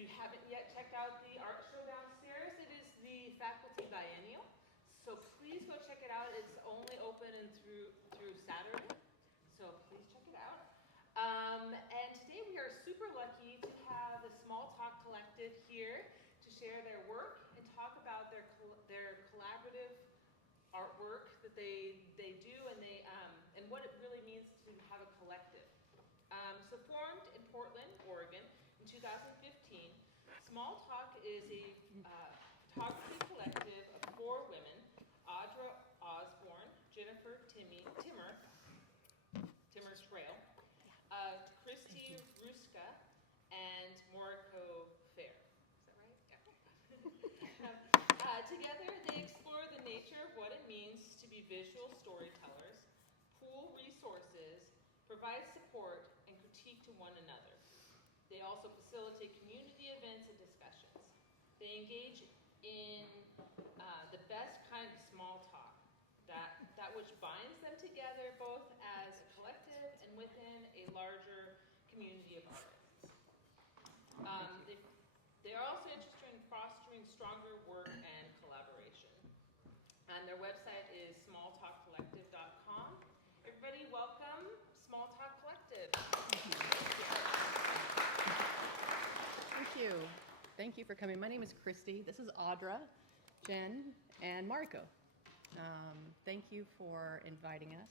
you haven't yet checked out the art show downstairs, it is the faculty biennial. So please go check it out. It's only open and through Saturday. So please check it out. And today we are super lucky to have the SmallTalk Collective here to share their work and talk about their collaborative artwork that they do and what it really means to have a collective. So formed in Portland, Oregon in 2015, SmallTalk is a photography collective of 4 women: Audra Osborne, Jennifer Timmer Trail, Kristy Hruska, and Marico Fayre. Is that right? Yeah. Together, they explore the nature of what it means to be visual storytellers, pool resources, provide support, and critique to one another. They also facilitate community events and discussions. They engage in the best kind of small talk, that which binds them together both as a collective and within a larger community of artists. They are also interested in fostering stronger work and collaboration. And their website is smalltalkcollective.com. Everybody, welcome SmallTalk Collective. Thank you. Thank you for coming. My name is Kristy. This is Audra, Jen, and Marico. Thank you for inviting us.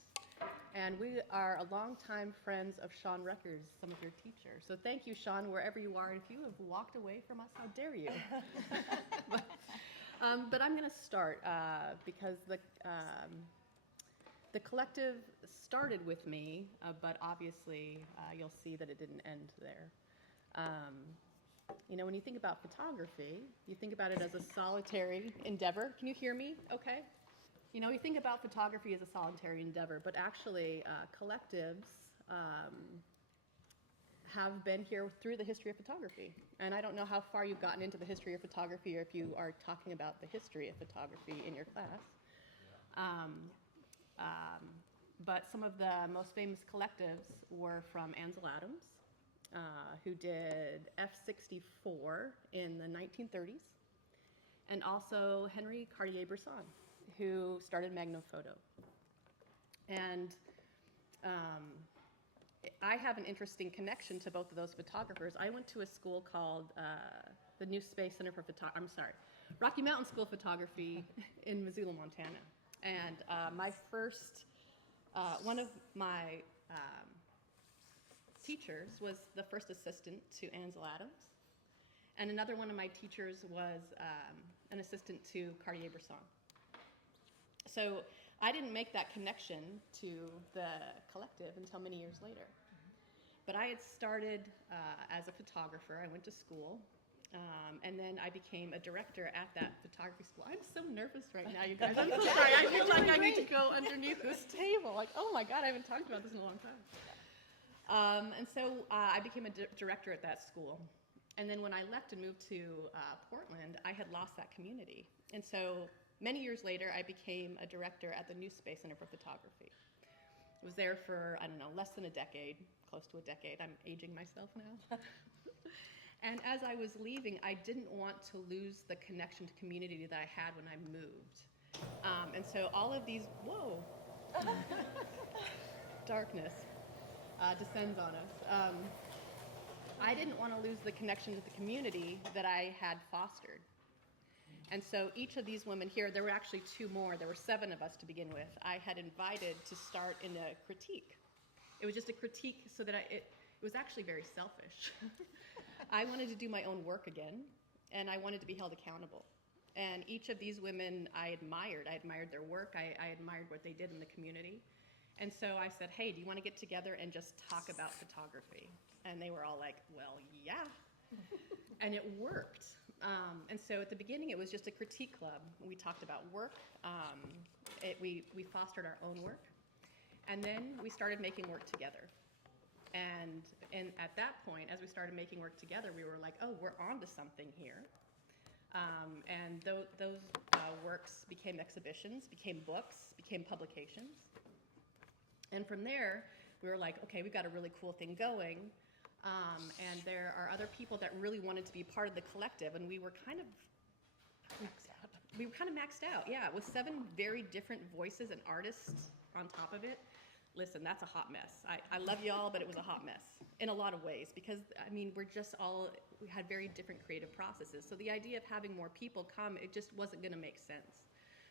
And we are longtime friends of Sean Reckers, some of your teachers. So thank you, Sean, wherever you are. If you have walked away from us, how dare you? But I'm going to start because the collective started with me, but obviously you'll see that it didn't end there. When you think about photography, you think about it as a solitary endeavor. Can you hear me okay? You think about photography as a solitary endeavor, but actually collectives have been here through the history of photography. And I don't know how far you've gotten into the history of photography or if you are talking about the history of photography in your class. But some of the most famous collectives were from Ansel Adams, who did F-64 in the 1930s, and also Henry Cartier-Bresson, who started Magnophoto. And I have an interesting connection to both of those photographers. I went to a school called the New Space Center for Rocky Mountain School of Photography in Missoula, Montana. And my first, one of my teachers was the first assistant to Ansel Adams. And another one of my teachers was an assistant to Cartier-Bresson. So I didn't make that connection to the collective until many years later. But I had started as a photographer. I went to school, and then I became a director at that photography school. I'm so nervous right now, you guys. I'm so sorry. I feel like I need to go underneath this table. Like, oh my God, I haven't talked about this in a long time. And so I became a director at that school. And then when I left and moved to Portland, I had lost that community. And so many years later, I became a director at the New Space Center for Photography. I was there for, less than a decade, close to a decade. I'm aging myself now. And as I was leaving, I didn't want to lose the connection to community that I had when I moved. And so all of these, darkness descends on us. I didn't want to lose the connection to the community that I had fostered. And so each of these women here, there were actually 2 more, there were 7 of us to begin with, I had invited to start in a critique. It was just a critique so that it was actually very selfish. I wanted to do my own work again, and I wanted to be held accountable. And each of these women I admired their work, I admired what they did in the community. And so I said, hey, do you want to get together and just talk about photography? And they were all like, well, yeah. And it worked. And so at the beginning, it was just a critique club. We talked about work. We fostered our own work. And then we started making work together. And at that point, as we started making work together, we were like, oh, we're on to something here. And those works became exhibitions, became books, became publications. And from there, we were like, okay, we've got a really cool thing going. And there are other people that really wanted to be part of the collective, and we were kind of maxed out, yeah, with 7 very different voices and artists on top of it. Listen, that's a hot mess. I love y'all, but it was a hot mess in a lot of ways because, I mean, we had very different creative processes. So the idea of having more people come, it just wasn't going to make sense.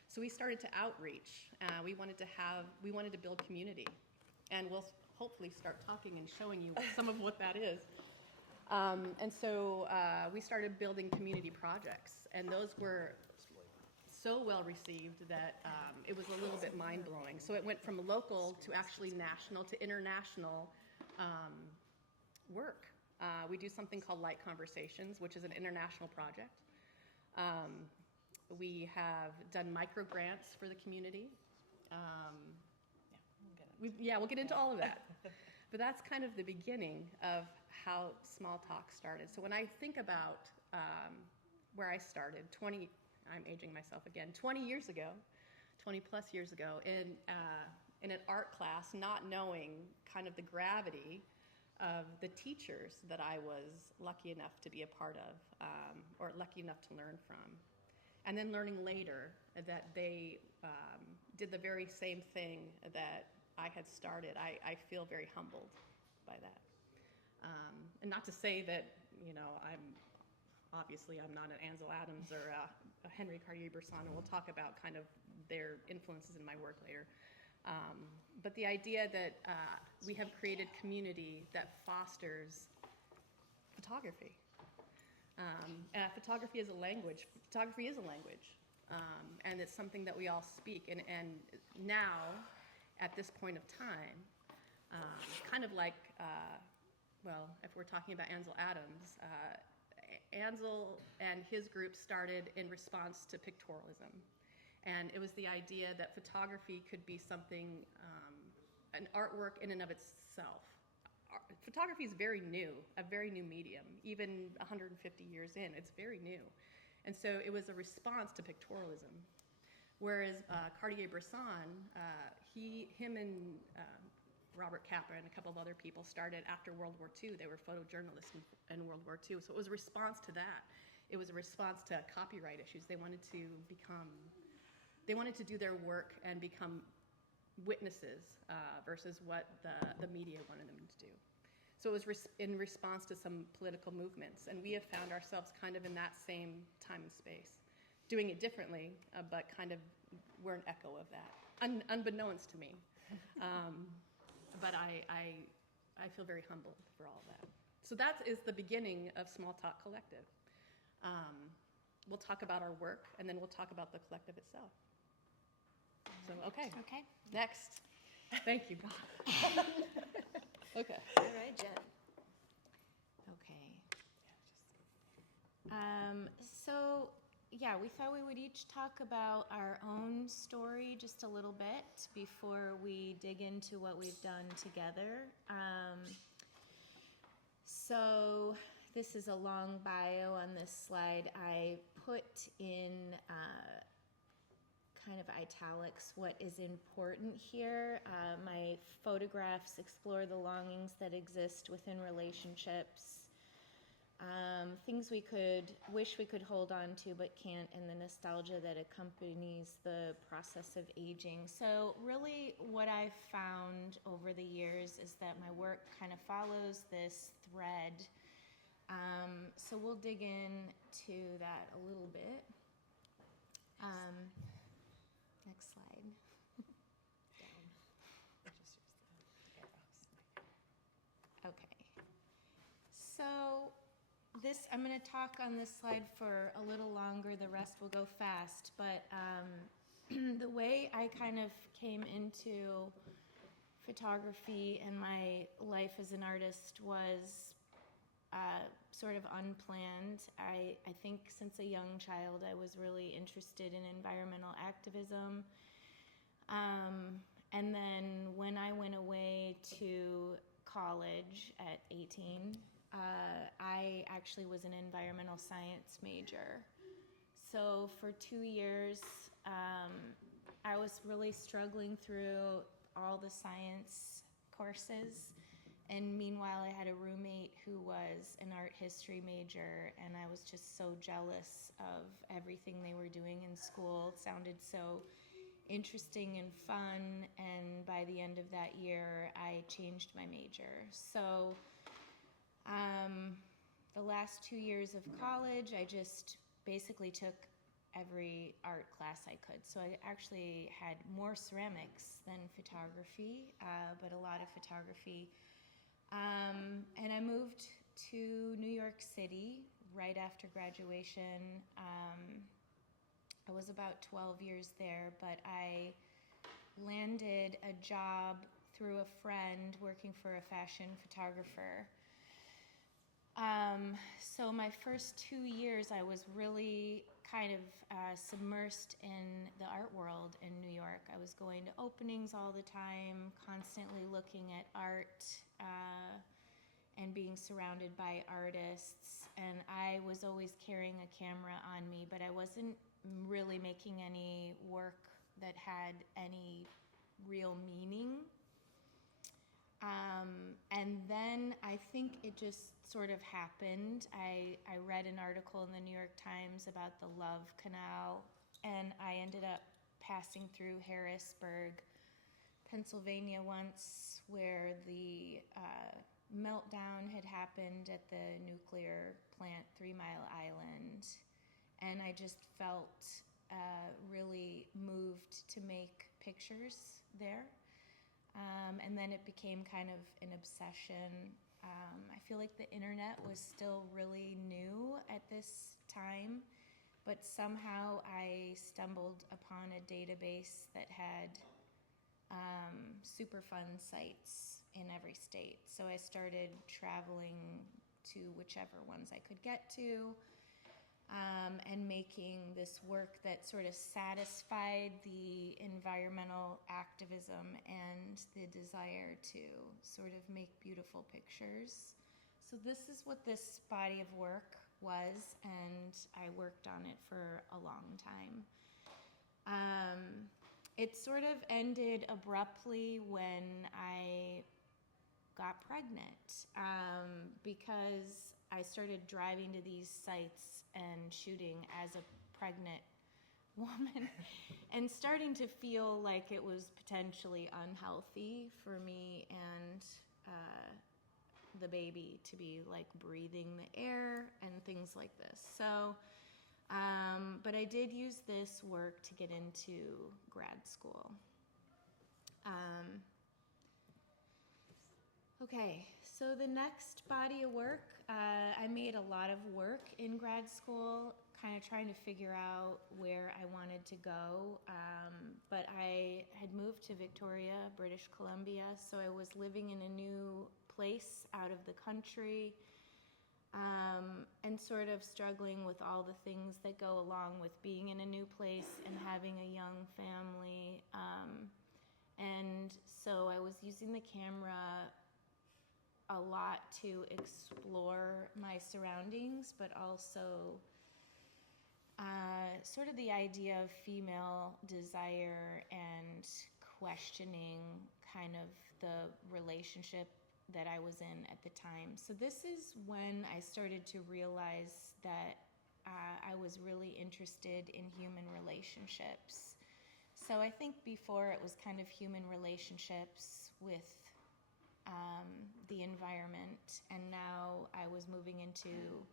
So we started to outreach. We wanted to build community. And we'll hopefully start talking and showing you some of what that is. And so we started building community projects. And those were so well received that it was a little bit mind-blowing. So it went from local to actually national to international work. We do something called Light Conversations, which is an international project. We have done micro grants for the community. We'll get into all of that. But that's kind of the beginning of how SmallTalk started. So when I think about where I started, I'm aging myself again, 20 plus years ago, in an art class, not knowing kind of the gravity of the teachers that I was lucky enough to be a part of, or lucky enough to learn from. And then learning later that they did the very same thing that I had started. I feel very humbled by that. And not to say that, I'm not an Ansel Adams or a Henry Cartier-Bresson, and we'll talk about kind of their influences in my work later. But the idea that we have created community that fosters photography. Photography is a language. Photography is a language. And it's something that we all speak. And now, at this point of time, kind of like, if we're talking about Ansel Adams, Ansel and his group started in response to pictorialism. And it was the idea that photography could be something, an artwork in and of itself. Photography is very new, a very new medium. Even 150 years in, it's very new. And so it was a response to pictorialism. Whereas Cartier-Bresson, him and Robert Capa and a couple of other people started after World War II. They were photojournalists in World War II. So it was a response to that. It was a response to copyright issues. They wanted to do their work and become witnesses versus what the media wanted them to do. So it was in response to some political movements. And we have found ourselves kind of in that same time and space, doing it differently, but kind of we're an echo of that, unbeknownst to me. But I feel very humbled for all of that. So that is the beginning of SmallTalk Collective. We'll talk about our work, and then we'll talk about the collective itself. So, okay. Next. Thank you, God. Okay. All right, Jen. Okay. So, we thought we would each talk about our own story just a little bit before we dig into what we've done together. So this is a long bio on this slide. I put in kind of italics what is important here. My photographs explore the longings that exist within relationships. Things we wish we could hold on to but can't, and the nostalgia that accompanies the process of aging. So really what I've found over the years is that my work kind of follows this thread. So we'll dig into that a little bit. Next slide. Okay. So I'm going to talk on this slide for a little longer. The rest will go fast. But the way I kind of came into photography and my life as an artist was sort of unplanned. I think since a young child I was really interested in environmental activism. And then when I went away to college at 18, I actually was an environmental science major. So for 2 years, I was really struggling through all the science courses And meanwhile, I had a roommate who was an art history major, and I was just so jealous of everything they were doing in school. It sounded so interesting and fun, and by the end of that year, I changed my major. So the last 2 years of college, I just basically took every art class I could. So I actually had more ceramics than photography, but a lot of photography. And I moved to New York City right after graduation. I was about 12 years there, but I landed a job through a friend working for a fashion photographer. So my first 2 years, I was really kind of submersed in the art world in New York. I was going to openings all the time, constantly looking at art and being surrounded by artists. And I was always carrying a camera on me, but I wasn't really making any work that had any real meaning. And then I think it just sort of happened. I read an article in the New York Times about the Love Canal, and I ended up passing through Harrisburg, Pennsylvania once, where the meltdown had happened at the nuclear plant, 3 Mile Island. And I just felt really moved to make pictures there. And then it became kind of an obsession. I feel like the internet was still really new at this time, but somehow I stumbled upon a database that had super fun sites in every state. So I started traveling to whichever ones I could get to, and making this work that sort of satisfied the environmental activism and the desire to sort of make beautiful pictures. So this is what this body of work was, and I worked on it for a long time. It sort of ended abruptly when I got pregnant, because I started driving to these sites and shooting as a pregnant woman and starting to feel like it was potentially unhealthy for me and the baby to be like breathing the air and things like this. So, but I did use this work to get into grad school. Okay, so the next body of work, I made a lot of work in grad school, kind of trying to figure out where I wanted to go, but I had moved to Victoria, British Columbia, so I was living in a new place out of the country, and sort of struggling with all the things that go along with being in a new place and having a young family, and so I was using the camera a lot to explore my surroundings, but also sort of the idea of female desire and questioning kind of the relationship that I was in at the time. So this is when I started to realize that I was really interested in human relationships. So I think before it was kind of human relationships with the environment, and now I was moving into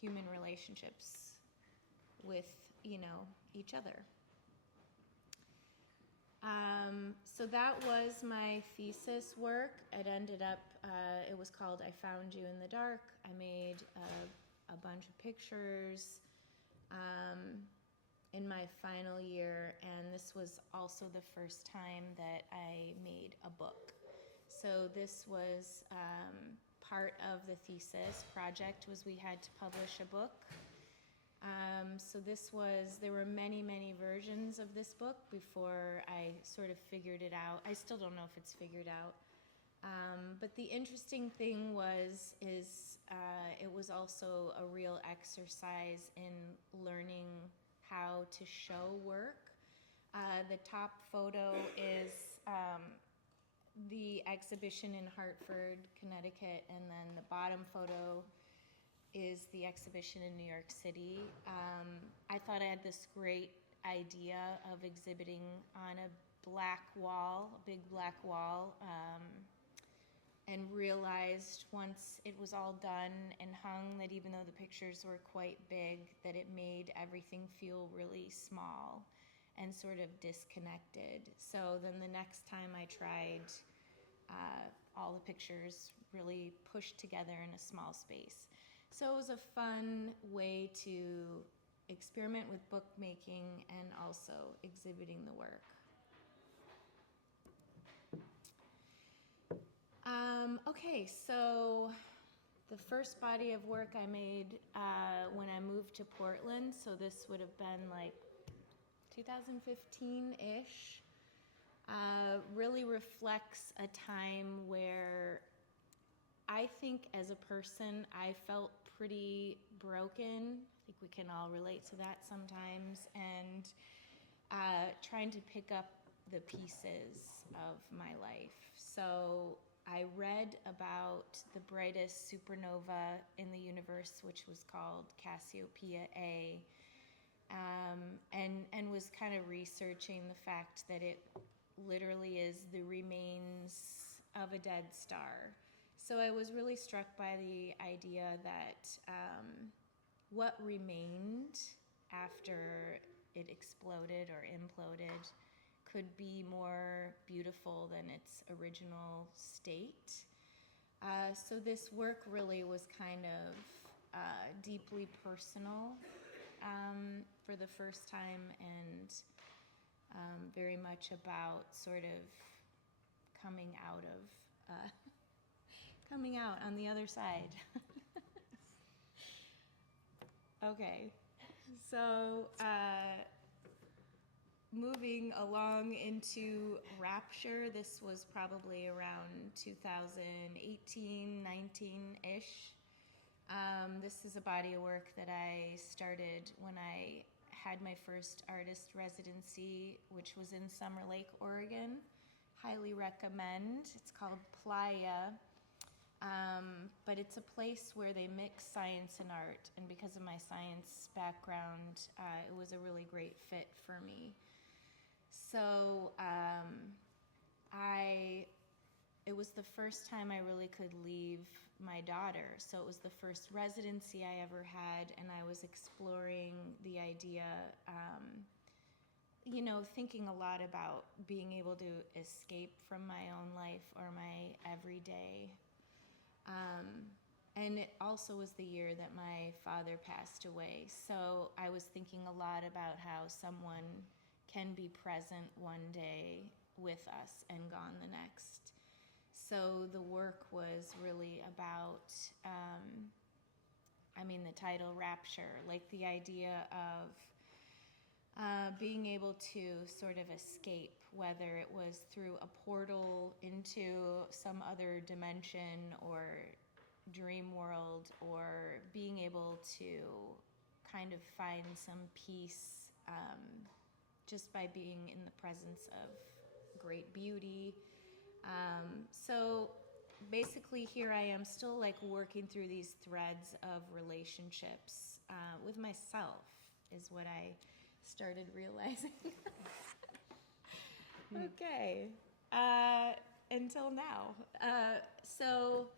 human relationships with, each other. So that was my thesis work. It ended up, it was called I Found You in the Dark. I made a bunch of pictures in my final year, and this was also the first time that I made a book. So this was part of the thesis project, was we had to publish a book. So there were many, many versions of this book before I sort of figured it out. I still don't know if it's figured out. But the interesting thing it was also a real exercise in learning how to show work. The top photo is the exhibition in Hartford, Connecticut, and then the bottom photo is the exhibition in New York City. I thought I had this great idea of exhibiting on a black wall, a big black wall, and realized once it was all done and hung that even though the pictures were quite big, that it made everything feel really small and sort of disconnected. So then the next time I tried, all the pictures really pushed together in a small space. So it was a fun way to experiment with bookmaking and also exhibiting the work. Okay, so the first body of work I made when I moved to Portland, so this would have been like 2015-ish, really reflects a time where I think as a person I felt pretty broken. I think we can all relate to that sometimes, and trying to pick up the pieces of my life. So I read about the brightest supernova in the universe, which was called Cassiopeia A, and was kind of researching the fact that it literally is the remains of a dead star. So I was really struck by the idea that what remained after it exploded or imploded could be more beautiful than its original state. So this work really was kind of deeply personal for the first time, and very much about sort of coming out on the other side. Okay, so moving along into Rapture, this was probably around 2018, 19-ish. This is a body of work that I started when I had my first artist residency, which was in Summer Lake, Oregon. Highly recommend. It's called Playa. But it's a place where they mix science and art, and because of my science background, it was a really great fit for me. So it was the first time I really could leave my daughter. So it was the first residency I ever had, and I was exploring the idea, thinking a lot about being able to escape from my own life or my everyday. And it also was the year that my father passed away. So I was thinking a lot about how someone can be present one day with us and gone the next. So the work was really about, the title Rapture, like the idea of being able to sort of escape, whether it was through a portal into some other dimension or dream world, or being able to kind of find some peace just by being in the presence of great beauty. So basically here I am still like working through these threads of relationships with myself is what I started realizing. Okay, until now. So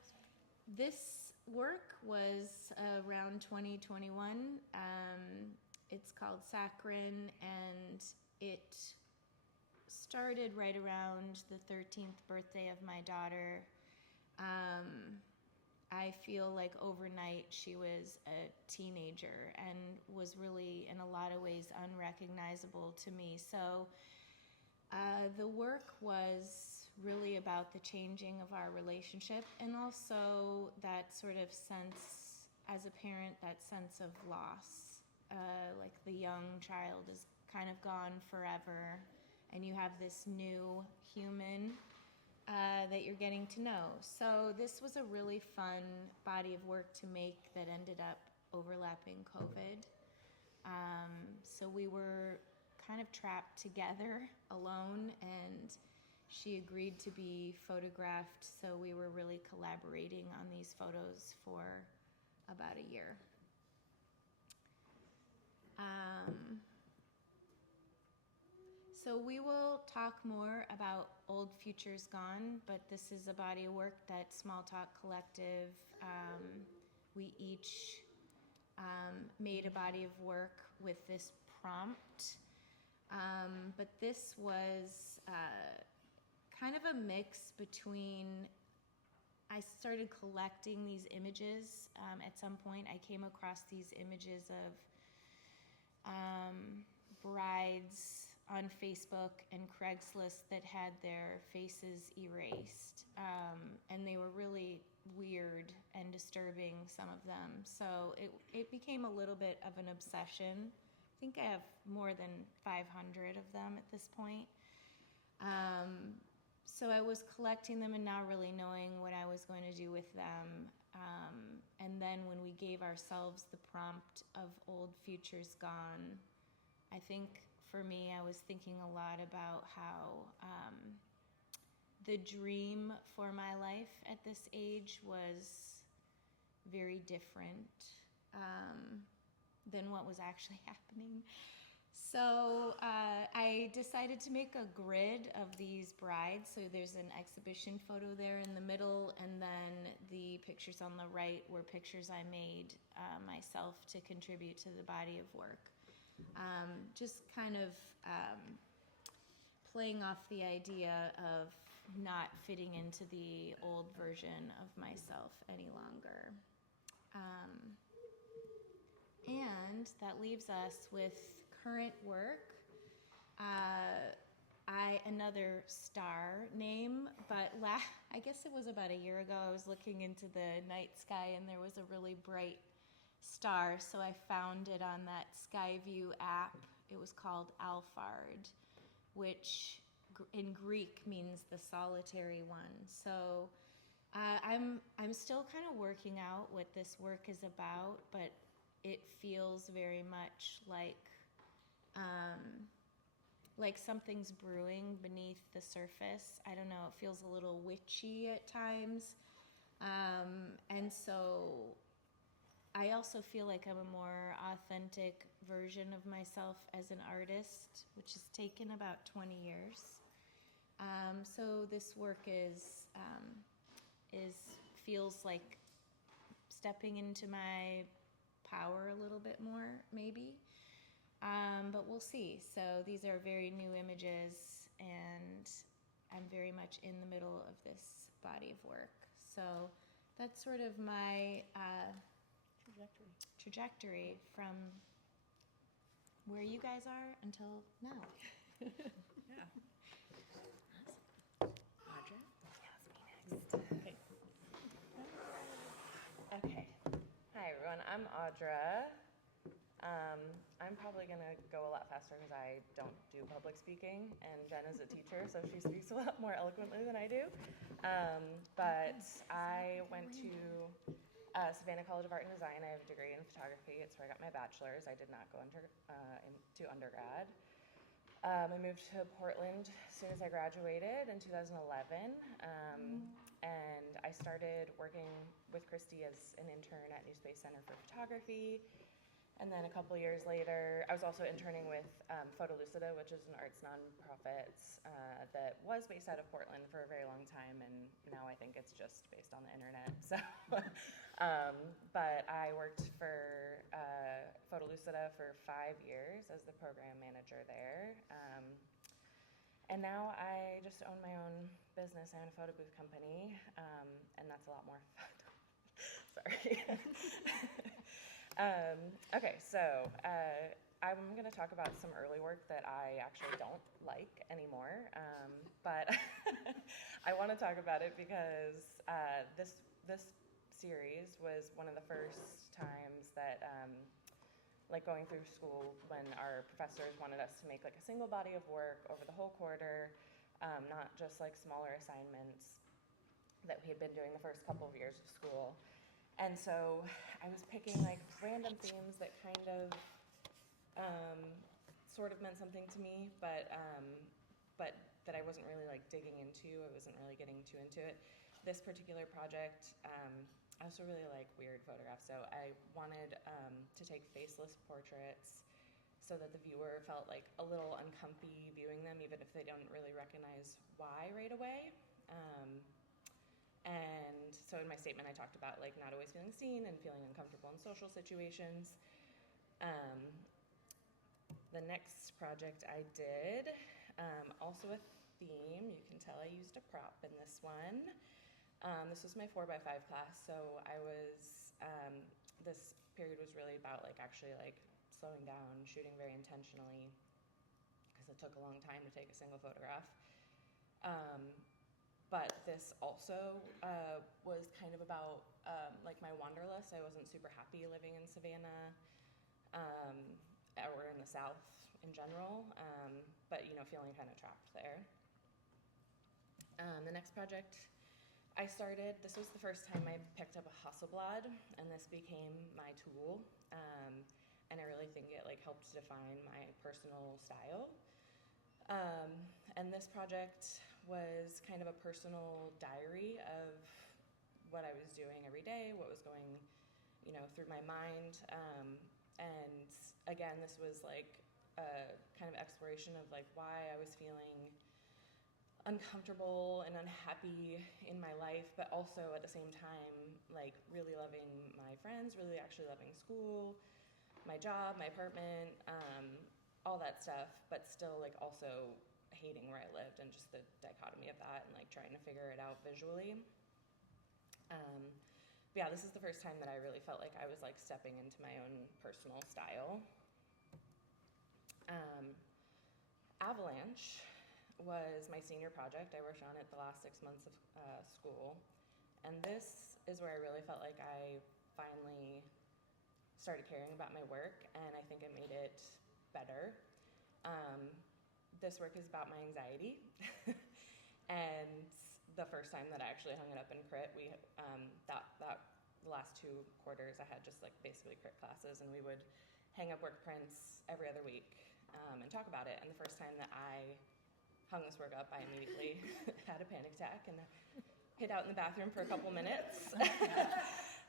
this work was around 2021. It's called Saccharin, and it started right around the 13th birthday of my daughter. I feel like overnight she was a teenager and was really, in a lot of ways, unrecognizable to me. So the work was really about the changing of our relationship, and also that sort of sense, as a parent, that sense of loss. Like the young child is kind of gone forever, and you have this new human that you're getting to know. So this was a really fun body of work to make that ended up overlapping COVID. So we were kind of trapped together, alone, and she agreed to be photographed, so we were really collaborating on these photos for about a year. So we will talk more about Old Futures Gone, but this is a body of work that SmallTalk Collective, we each made a body of work with this prompt. But this was kind of a mix between, I started collecting these images. At some point I came across these images of brides on Facebook and Craigslist that had their faces erased. And they were really weird and disturbing, some of them. So it became a little bit of an obsession. I think I have more than 500 of them at this point. So I was collecting them and not really knowing what I was going to do with them. And then when we gave ourselves the prompt of Old Futures Gone, I think for me, I was thinking a lot about how the dream for my life at this age was very different than what was actually happening. So I decided to make a grid of these brides. So there's an exhibition photo there in the middle, and then the pictures on the right were pictures I made myself to contribute to the body of work. Just kind of playing off the idea of not fitting into the old version of myself any longer. And that leaves us with current work. Another star name, but I guess it was about a year ago, I was looking into the night sky and there was a really bright star, so I found it on that Skyview app. It was called Alphard, which in Greek means the solitary one. So I'm still kind of working out what this work is about, but it feels very much like something's brewing beneath the surface. I don't know, it feels a little witchy at times. And so I also feel like I'm a more authentic version of myself as an artist, which has taken about 20 years. So this work feels like stepping into my power a little bit more, maybe. But we'll see. So these are very new images, and I'm very much in the middle of this body of work. So that's sort of my trajectory from where you guys are until now. Yeah. Audra? Yes, me next. Okay. Hi, everyone. I'm Audra. I'm probably going to go a lot faster because I don't do public speaking, and Jen is a teacher, so she speaks a lot more eloquently than I do. But I went to Savannah College of Art and Design. I have a degree in photography. It's where I got my bachelor's. I did not go into undergrad. I moved to Portland as soon as I graduated in 2011, and I started working with Kristy as an intern at New Space Center for Photography. And then a couple years later, I was also interning with Photolusida, which is an arts nonprofit that was based out of Portland for a very long time, and now I think it's just based on the internet. So, but I worked for Photolusida for 5 years as the program manager there. And now I just own my own business. I own a photo booth company, and that's a lot more fun. Sorry. Okay, so I'm going to talk about some early work that I actually don't like anymore, but I want to talk about it because this series was one of the first times that, like going through school, when our professors wanted us to make like a single body of work over the whole quarter, not just like smaller assignments that we had been doing the first couple of years of school. And so I was picking like random themes that kind of sort of meant something to me, but that I wasn't really like digging into. I wasn't really getting too into it. This particular project, I also really like weird photographs, so I wanted to take faceless portraits so that the viewer felt like a little uncomfy viewing them, even if they don't really recognize why right away. And so in my statement, I talked about like not always feeling seen and feeling uncomfortable in social situations. The next project I did, also a theme. You can tell I used a prop in this one. This was my 4x5 class, so I was, this period was really about like actually like slowing down, shooting very intentionally, because it took a long time to take a single photograph. But this also was kind of about like my wanderlust. I wasn't super happy living in Savannah or in the South in general, but you know, feeling kind of trapped there. The next project I started, this was the first time I picked up a Hasselblad, and this became my tool, and I really think it like helped define my personal style. And this project was kind of a personal diary of what I was doing every day, what was going, you know, through my mind. And again, this was like a kind of exploration of like why I was feeling uncomfortable and unhappy in my life, but also at the same time, like really loving my friends, really actually loving school, my job, my apartment, all that stuff, but still like also hating where I lived and just the dichotomy of that and like trying to figure it out visually. But yeah, this is the first time that I really felt like I was like stepping into my own personal style. Avalanche was my senior project. I worked on it the last 6 months of school. And this is where I really felt like I finally started caring about my work, and I think it made it better. This work is about my anxiety. And the first time that I actually hung it up in crit, we the last 2 quarters I had just like basically crit classes, and we would hang up work prints every other week and talk about it. And the first time that I hung this work up, I immediately had a panic attack and hid out in the bathroom for a couple minutes.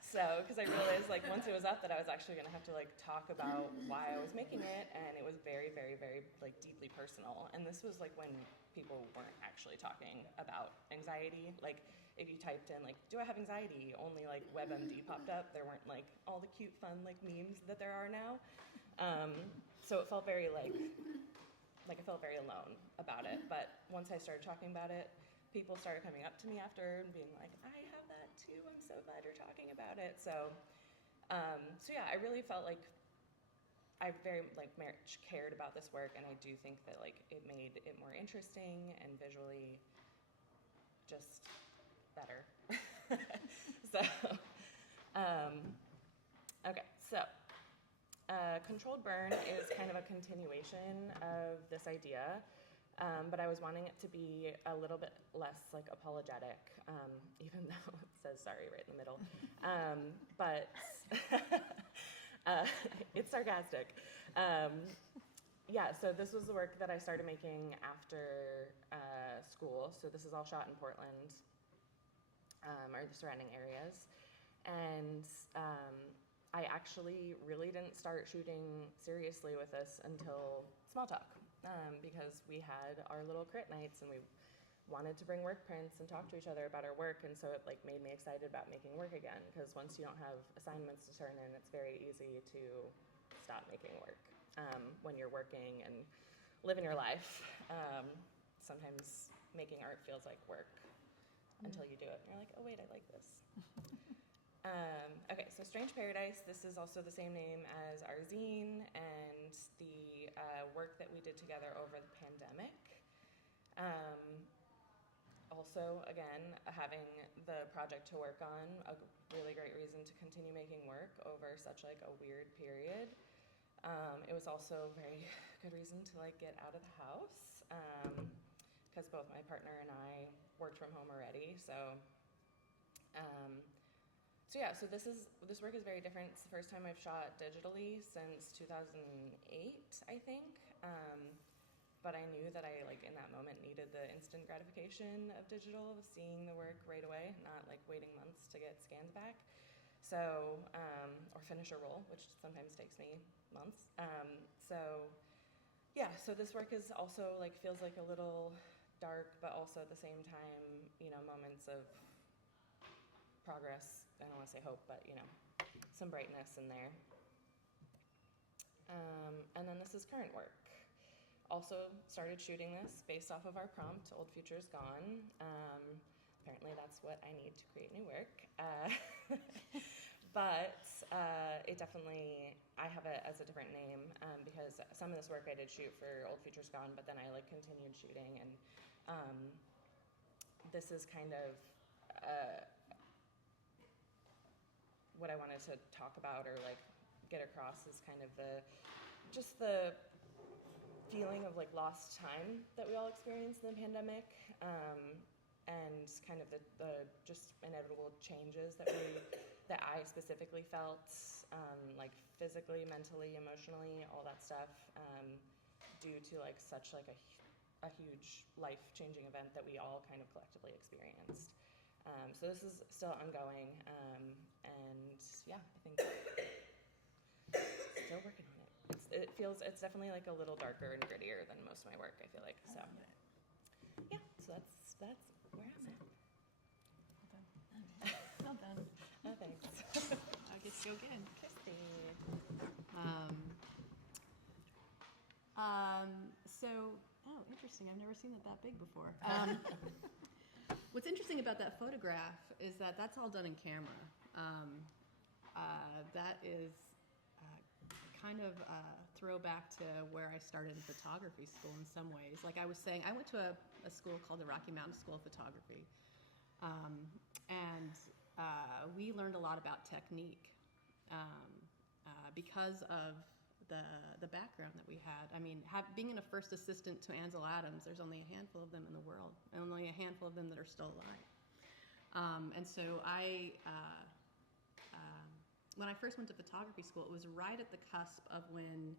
So, because I realized like once it was up that I was actually gonna have to like talk about why I was making it, and it was very, very, very like deeply personal. And this was like when people weren't actually talking about anxiety. Like if you typed in like, do I have anxiety? Only like WebMD popped up. There weren't like all the cute fun like memes that there are now. So it felt very like I felt very alone about it. But once I started talking about it, people started coming up to me after and being like, I have that too, I'm so glad you're talking about it. So yeah, I really felt like I very like much cared about this work, and I do think that like it made it more interesting and visually just better. So, okay, so controlled burn is kind of a continuation of this idea. But I was wanting it to be a little bit less like apologetic, even though it says sorry right in the middle. But it's sarcastic. Yeah, so this was the work that I started making after school. So this is all shot in Portland, or the surrounding areas. And I actually really didn't start shooting seriously with this until SmallTalk. Because we had our little crit nights and we wanted to bring work prints and talk to each other about our work, and so it like made me excited about making work again, because once you don't have assignments to turn in, it's very easy to stop making work when you're working and living your life. Sometimes making art feels like work until you do it and you're like, oh wait, I like this. Okay, so Strange Paradise, this is also the same name as our zine and the work that we did together over the pandemic. Also, again, having the project to work on, a really great reason to continue making work over such like a weird period. It was also a very good reason to like get out of the house, because both my partner and I worked from home already, so yeah, so this work is very different. It's the first time I've shot digitally since 2008, I think. but I knew that I, like, in that moment needed the instant gratification of digital, of seeing the work right away, not like waiting months to get scans back. So, or finish a roll, which sometimes takes me months. So this work is also, like, feels like a little dark, but also at the same time, you know, moments of progress. I don't want to say hope, but, you know, some brightness in there. And then this is current work. Also started shooting this based off of our prompt, Old Future's Gone. Apparently that's what I need to create new work. But it definitely, I have it as a different name because some of this work I did shoot for Old Future's Gone, but then I, like, continued shooting, and this is kind of what I wanted to talk about or, like, get across is kind of the feeling of, like, lost time that we all experienced in the pandemic, and kind of the just inevitable changes that I specifically felt, like, physically, mentally, emotionally, all that stuff, due to, like, such, like, a huge life-changing event that we all kind of collectively experienced. So this is still ongoing, and yeah, I think still working on it. It's definitely, like, a little darker and grittier than most of my work, I feel like. So yeah, so that's where I'm at. Well done. Oh, thanks. I get to go again. Kristy. Interesting. I've never seen it that big before. What's interesting about that photograph is that that's all done in camera. That is kind of a throwback to where I started in photography school in some ways. Like I was saying, I went to a school called the Rocky Mountain School of Photography. And we learned a lot about technique because of the background that we had. I mean, being a first assistant to Ansel Adams, there's only a handful of them in the world, and only a handful of them that are still alive. And so when I first went to photography school, it was right at the cusp of when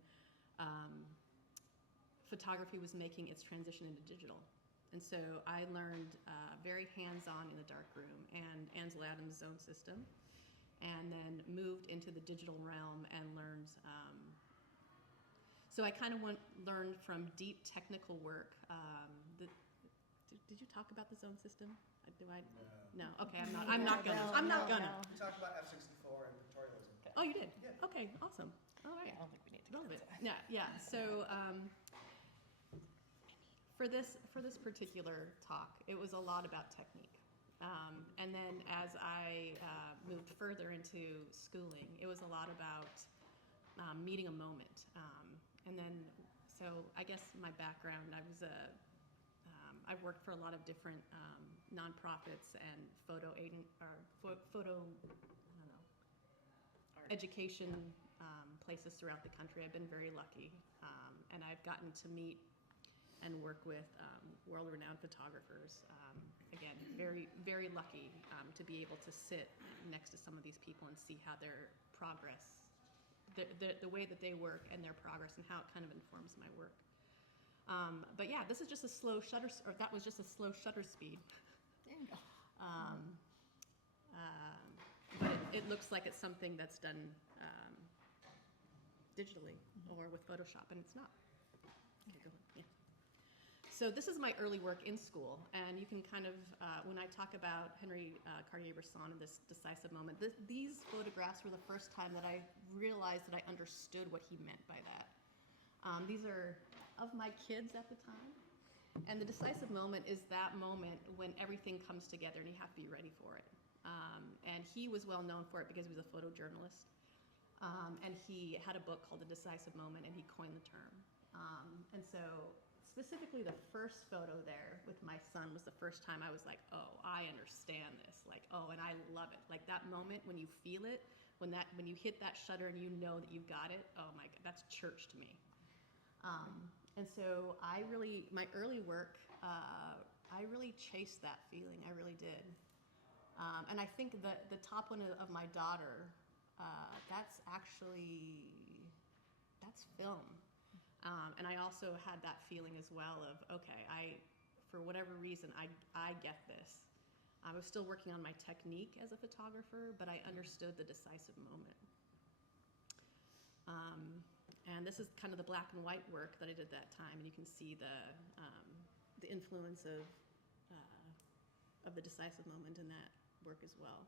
photography was making its transition into digital. And so I learned very hands-on in the darkroom and Ansel Adams' zone system, and then moved into the digital realm and learned. So I kind of learned from deep technical work. Did you talk about the zone system? No. Okay, I'm not gonna. We talked about F64 and pictorialism. Okay. Oh, you did? Yeah. Okay, awesome. All right. I don't think we need to go Relevant. into that. Yeah. So for this particular talk, it was a lot about technique. And then as I moved further into schooling, it was a lot about meeting a moment. And then, so I guess my background, I've worked for a lot of different nonprofits and education places throughout the country. I've been very lucky, and I've gotten to meet and work with world-renowned photographers. Again, very, very lucky to be able to sit next to some of these people and see how their progress, the way that they work and their progress, and how it kind of informs my work. But yeah, this is just a slow shutter, or that was just a slow shutter speed. There you go. But it looks like it's something that's done digitally or with Photoshop, and it's not. Okay, go on. Yeah. So this is my early work in school, and you can kind of, when I talk about Henry Cartier-Bresson and this decisive moment, these photographs were the first time that I realized that I understood what he meant by that. These are of my kids at the time, and the decisive moment is that moment when everything comes together and you have to be ready for it. And he was well known for it because he was a photojournalist, and he had a book called The Decisive Moment, and he coined the term. And so specifically the first photo there with my son was the first time I was like, oh, I understand this. Like, oh, and I love it. Like that moment when you feel it, when you hit that shutter and you know that you've got it, oh my God, that's church to me. And so my early work, I really chased that feeling. I really did. And I think that the top one of my daughter, that's film. And I also had that feeling as well of, okay, for whatever reason, I get this. I was still working on my technique as a photographer, but I understood the decisive moment. And this is kind of the black and white work that I did that time, and you can see the influence of the decisive moment in that work as well.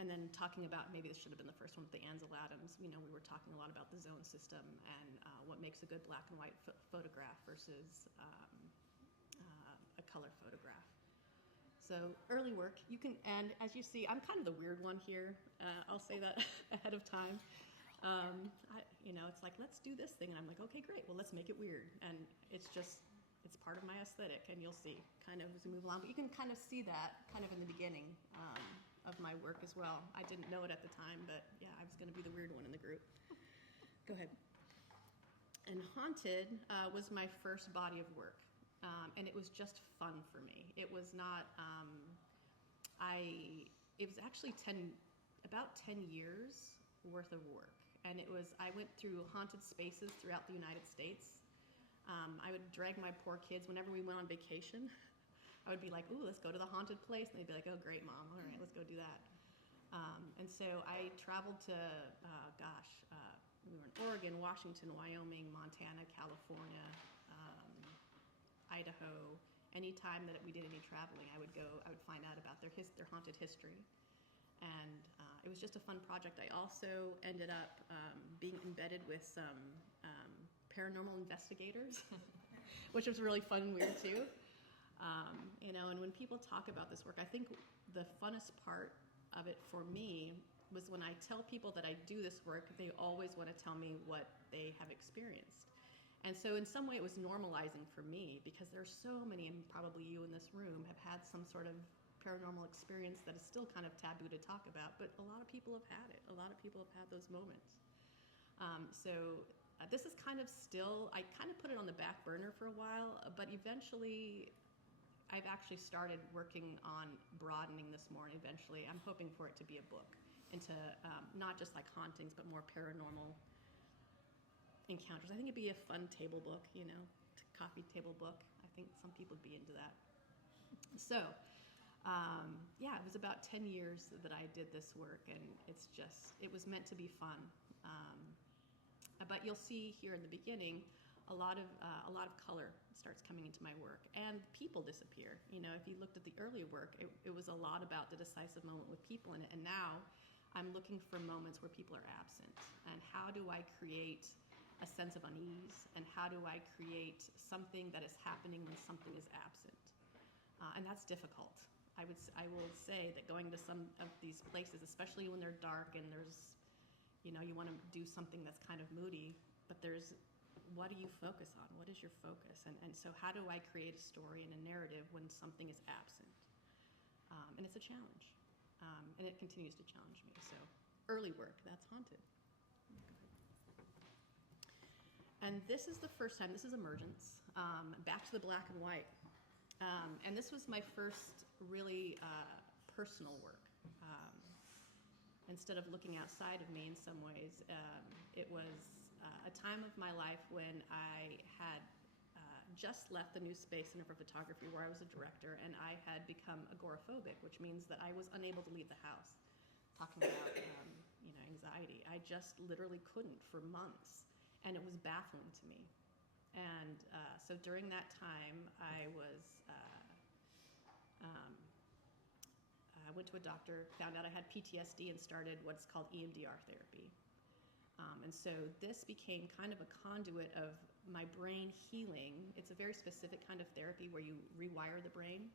And then talking about, maybe this should have been the first one with the Ansel Adams, we were talking a lot about the zone system and what makes a good black and white photograph versus a color photograph. So early work, and as you see, I'm kind of the weird one here. I'll say that ahead of time. It's like, let's do this thing, and I'm like, okay, great, well, let's make it weird. And it's part of my aesthetic, and you'll see kind of as we move along. But you can kind of see that kind of in the beginning of my work as well. I didn't know it at the time, but yeah, I was going to be the weird one in the group. Go ahead. And Haunted was my first body of work, and it was just fun for me. It was not, it was actually about 10 years worth of work. And I went through haunted spaces throughout the United States. I would drag my poor kids whenever we went on vacation. I would be like, ooh, let's go to the haunted place. And they'd be like, oh, great, Mom. All right, let's go do that. And so I traveled to, we were in Oregon, Washington, Wyoming, Montana, California, Idaho. Any time that we did any traveling, I would find out about their haunted history. And it was just a fun project. I also ended up being embedded with some paranormal investigators, which was really fun and weird too. And when people talk about this work, I think the funnest part of it for me was when I tell people that I do this work, they always want to tell me what they have experienced. And so in some way it was normalizing for me, because there's so many, and probably you in this room, have had some sort of paranormal experience that is still kind of taboo to talk about, but a lot of people have had it. A lot of people have had those moments. This is kind of still, I kind of put it on the back burner for a while, but eventually I've actually started working on broadening this more, and eventually I'm hoping for it to be a book into not just like hauntings, but more paranormal encounters. I think it'd be a fun table book, coffee table book. I think some people would be into that. So, it was about 10 years that I did this work, and it was meant to be fun. But you'll see here in the beginning, a lot of color starts coming into my work, and people disappear. If you looked at the earlier work, it was a lot about the decisive moment with people in it, and now I'm looking for moments where people are absent, and how do I create a sense of unease, and how do I create something that is happening when something is absent? And that's difficult. I will say that going to some of these places, especially when they're dark and there's, you want to do something that's kind of moody, but what do you focus on? What is your focus? And so how do I create a story and a narrative when something is absent? And it's a challenge. And it continues to challenge me. So early work, that's Haunted. And this is the first time, this is Emergence, back to the black and white. And this was my first really personal work. Instead of looking outside of me in some ways, it was a time of my life when I had just left the New Space Center for Photography, where I was a director, and I had become agoraphobic, which means that I was unable to leave the house. Talking about anxiety, I just literally couldn't for months, and it was baffling to me. And so during that time, I went to a doctor, found out I had PTSD, and started what's called EMDR therapy. And so this became kind of a conduit of my brain healing. It's a very specific kind of therapy where you rewire the brain.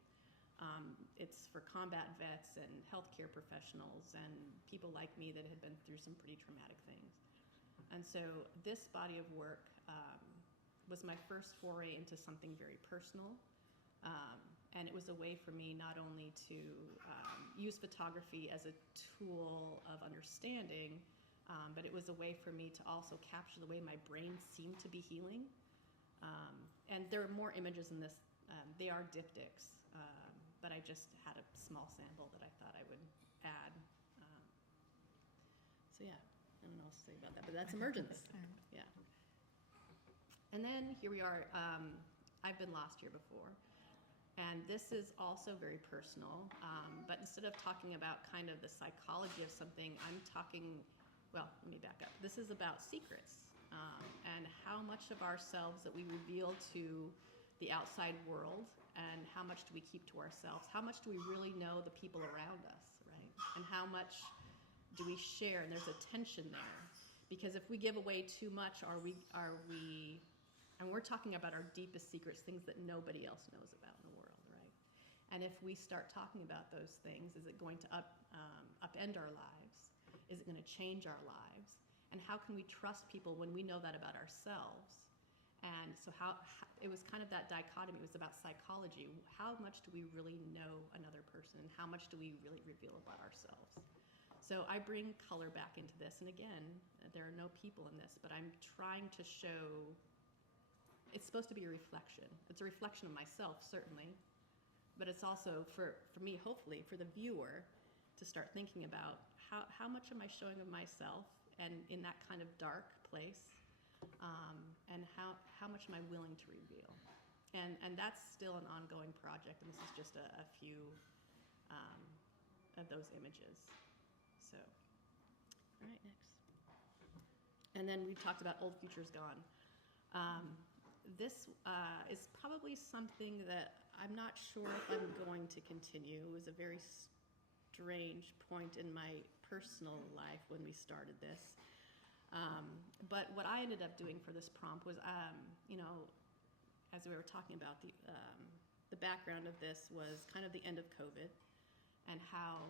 It's for combat vets and healthcare professionals and people like me that had been through some pretty traumatic things. And so this body of work was my first foray into something very personal. And it was a way for me not only to use photography as a tool of understanding, but it was a way for me to also capture the way my brain seemed to be healing. And there are more images in this. They are diptychs, but I just had a small sample that I thought I would add. So yeah, I don't know what else to say about that, but that's Emergence. Yeah. And then here we are. I've been lost here before. And this is also very personal. But instead of talking about kind of the psychology of something, I'm talking, well, let me back up. This is about secrets and how much of ourselves that we reveal to the outside world and how much do we keep to ourselves? How much do we really know the people around us, right? And how much do we share? And there's a tension there. Because if we give away too much, are we, and we're talking about our deepest secrets, things that nobody else knows about in the world, right? And if we start talking about those things, is it going to upend our lives? Is it going to change our lives? And how can we trust people when we know that about ourselves? And so how it was kind of that dichotomy. It was about psychology. How much do we really know another person? How much do we really reveal about ourselves? So I bring color back into this. And again, there are no people in this, but I'm trying to show it's supposed to be a reflection. It's a reflection of myself, certainly. But it's also, for me, hopefully, for the viewer to start thinking about how much am I showing of myself and in that kind of dark place, and how much am I willing to reveal? And that's still an ongoing project, and this is just a few of those images. So, all right, next. And then we talked about Old Futures Gone. This is probably something that I'm not sure if I'm going to continue. It was a very strange point in my personal life when we started this. But what I ended up doing for this prompt was, as we were talking about, the background of this was kind of the end of COVID and how,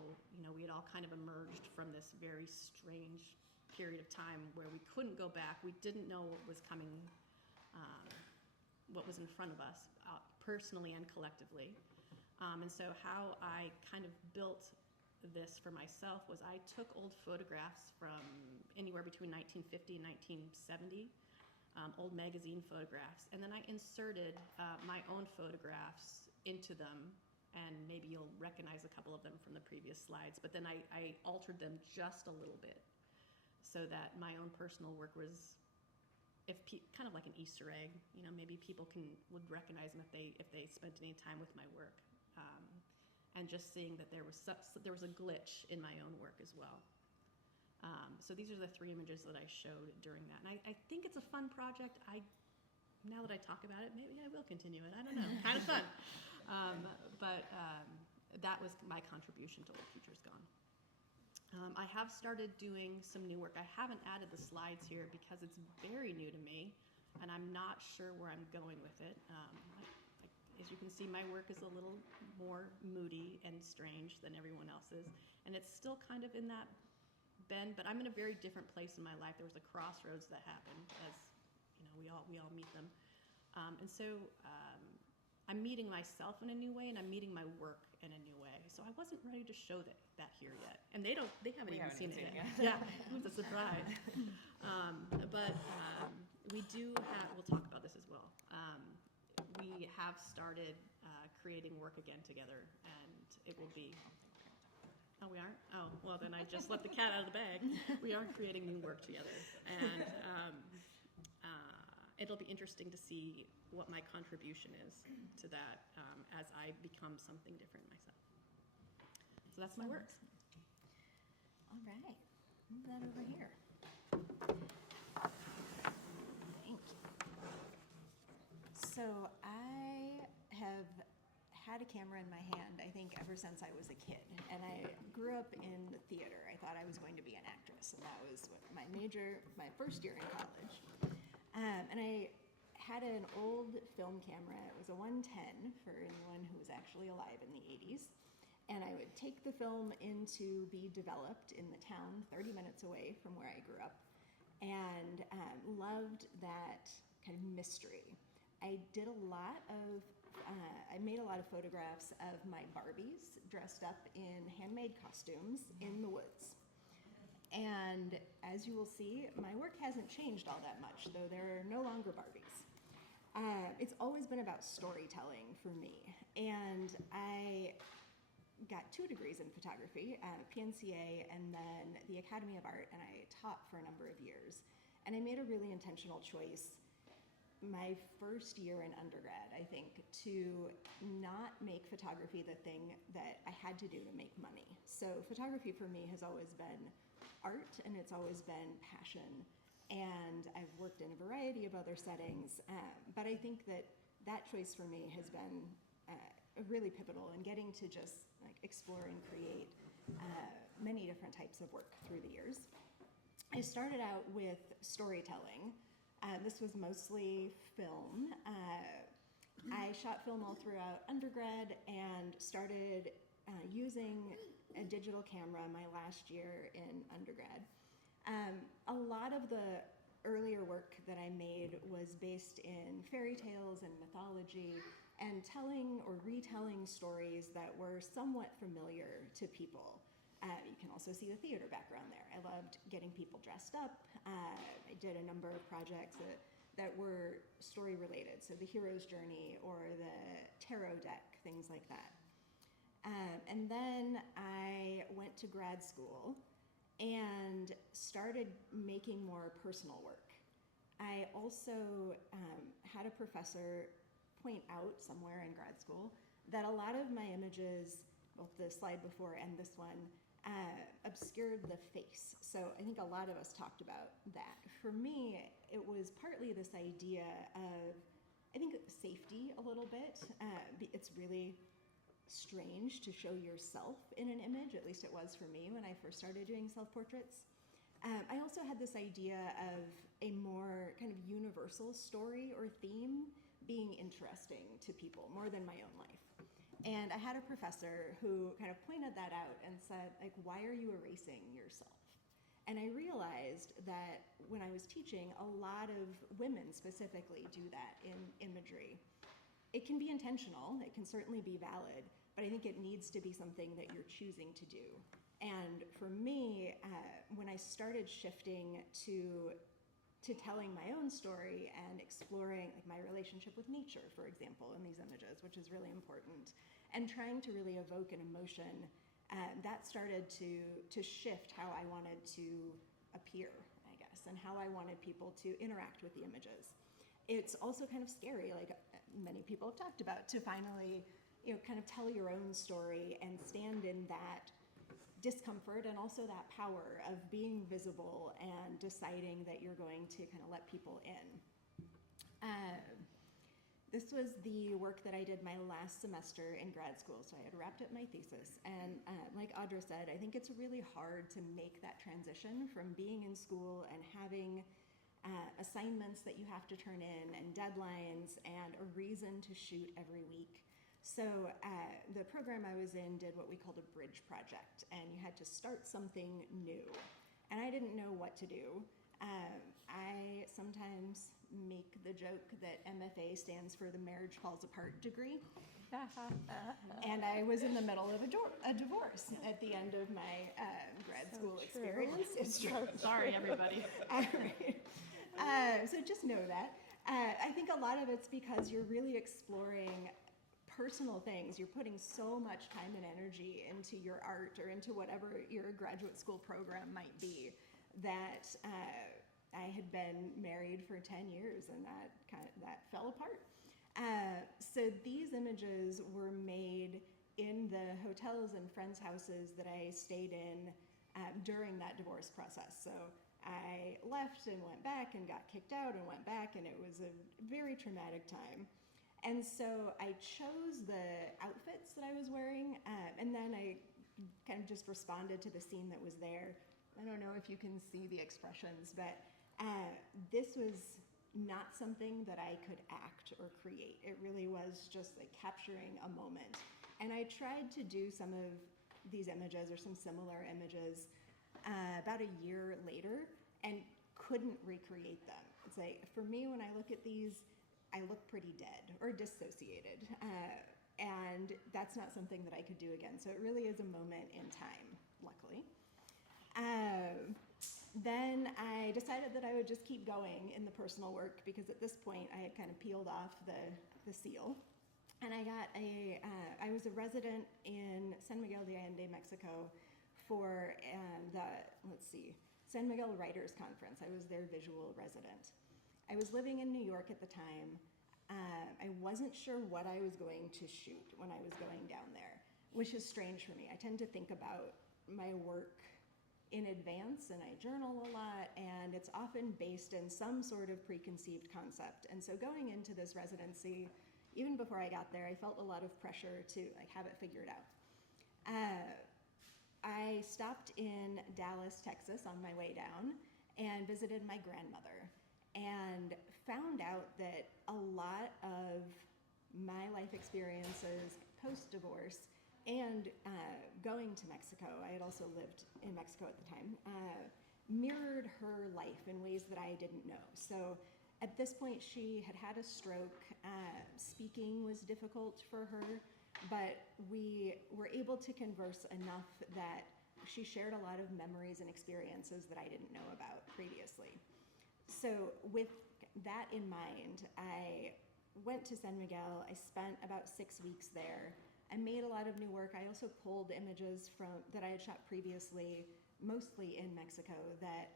we had all kind of emerged from this very strange period of time where we couldn't go back. We didn't know what was coming, what was in front of us, personally and collectively. And so how I kind of built this for myself was I took old photographs from anywhere between 1950 and 1970, old magazine photographs, and then I inserted my own photographs into them, and maybe you'll recognize a couple of them from the previous slides, but then I altered them just a little bit so that my own personal work was kind of like an Easter egg. Maybe people would recognize them if they spent any time with my work. And just seeing that there was a glitch in my own work as well. So these are the 3 images that I showed during that. And I think it's a fun project. Now that I talk about it, maybe I will continue it. I don't know. Kind of fun. But that was my contribution to Old Futures Gone. I have started doing some new work. I haven't added the slides here because it's very new to me, and I'm not sure where I'm going with it. As you can see, my work is a little more moody and strange than everyone else's, and it's still kind of in that bend, but I'm in a very different place in my life. There was a crossroads that happened, as we all meet them. And so I'm meeting myself in a new way, and I'm meeting my work in a new way. So I wasn't ready to show that here yet, and they haven't even seen it yet. Yeah, it was a surprise. But we do have. We'll talk about this as well. We have started creating work again together, and it will be. Oh, we aren't? Oh, well, then I just let the cat out of the bag. We are creating new work together, and it'll be interesting to see what my contribution is to that as I become something different myself. So that's my work. All right, move that over here. Thank you. So I have had a camera in my hand, I think, ever since I was a kid. And I grew up in theater. I thought I was going to be an actress, and that was my major, my first year in college. And I had an old film camera. It was a 110 for anyone who was actually alive in the 80s. And I would take the film in to be developed in the town 30 minutes away from where I grew up, and loved that kind of mystery. I did a lot of, I made a lot of photographs of my Barbies dressed up in handmade costumes in the woods. And as you will see, my work hasn't changed all that much, though there are no longer Barbies. It's always been about storytelling for me. And I got 2 degrees in photography, PNCA, and then the Academy of Art, and I taught for a number of years. And I made a really intentional choice my first year in undergrad, I think, to not make photography the thing that I had to do to make money. So photography for me has always been art, and it's always been passion. And I've worked in a variety of other settings, but I think that that choice for me has been really pivotal in getting to just like explore and create many different types of work through the years. I started out with storytelling. This was mostly film. I shot film all throughout undergrad and started using a digital camera my last year in undergrad. A lot of the earlier work that I made was based in fairy tales and mythology and telling or retelling stories that were somewhat familiar to people. You can also see the theater background there. I loved getting people dressed up. I did a number of projects that were story related, so the hero's journey or the tarot deck, things like that. And then I went to grad school and started making more personal work. I also had a professor point out somewhere in grad school that a lot of my images, both the slide before and this one, obscured the face. So I think a lot of us talked about that. For me, it was partly this idea of, I think, safety a little bit. It's really strange to show yourself in an image, at least it was for me when I first started doing self-portraits. I also had this idea of a more kind of universal story or theme being interesting to people more than my own life. And I had a professor who kind of pointed that out and said, like, why are you erasing yourself? And I realized that when I was teaching, a lot of women specifically do that in imagery. It can be intentional, it can certainly be valid, but I think it needs to be something that you're choosing to do. And for me, when I started shifting to telling my own story and exploring like my relationship with nature, for example, in these images, which is really important, and trying to really evoke an emotion, that started to shift how I wanted to appear, I guess, and how I wanted people to interact with the images. It's also kind of scary, like many people have talked about, to finally, kind of tell your own story and stand in that discomfort and also that power of being visible and deciding that you're going to kind of let people in. This was the work that I did my last semester in grad school, so I had wrapped up my thesis. And like Audra said, I think it's really hard to make that transition from being in school and having assignments that you have to turn in and deadlines and a reason to shoot every week. So the program I was in did what we called a bridge project, and you had to start something new. And I didn't know what to do. I sometimes make the joke that MFA stands for the Marriage Falls Apart degree. And I was in the middle of a divorce at the end of my grad school experience. It's true. Sorry, everybody. So just know that. I think a lot of it's because you're really exploring personal things. You're putting so much time and energy into your art or into whatever your graduate school program might be that I had been married for 10 years and that fell apart. So these images were made in the hotels and friends' houses that I stayed in during that divorce process. So I left and went back and got kicked out and went back, and it was a very traumatic time. And so I chose the outfits that I was wearing, and then I kind of just responded to the scene that was there. I don't know if you can see the expressions, but this was not something that I could act or create. It really was just like capturing a moment. And I tried to do some of these images or some similar images about a year later and couldn't recreate them. It's like, for me, when I look at these, I look pretty dead or dissociated. And that's not something that I could do again. So it really is a moment in time, luckily. Then I decided that I would just keep going in the personal work because at this point I had kind of peeled off the seal. And I was a resident in San Miguel de Allende, Mexico for the San Miguel Writers Conference. I was their visual resident. I was living in New York at the time. I wasn't sure what I was going to shoot when I was going down there, which is strange for me. I tend to think about my work in advance, and I journal a lot, and it's often based in some sort of preconceived concept. And so going into this residency, even before I got there, I felt a lot of pressure to like have it figured out. I stopped in Dallas, Texas on my way down and visited my grandmother and found out that a lot of my life experiences post-divorce and going to Mexico, I had also lived in Mexico at the time, mirrored her life in ways that I didn't know. So at this point, she had had a stroke. Speaking was difficult for her, but we were able to converse enough that she shared a lot of memories and experiences that I didn't know about previously. So with that in mind, I went to San Miguel. I spent about 6 weeks there. I made a lot of new work. I also pulled images that I had shot previously, mostly in Mexico, that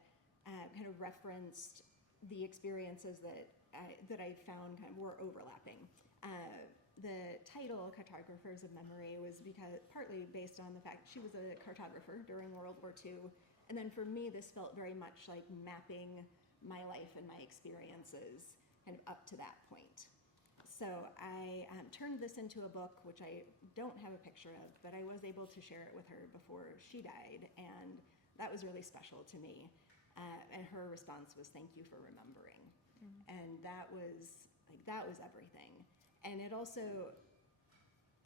kind of referenced the experiences that I found kind of were overlapping. The title, Cartographers of Memory, was partly based on the fact she was a cartographer during World War II. And then for me, this felt very much like mapping my life and my experiences kind of up to that point. So I turned this into a book, which I don't have a picture of, but I was able to share it with her before she died. And that was really special to me. And her response was, "Thank you for remembering." Mm-hmm. And that was everything. And it also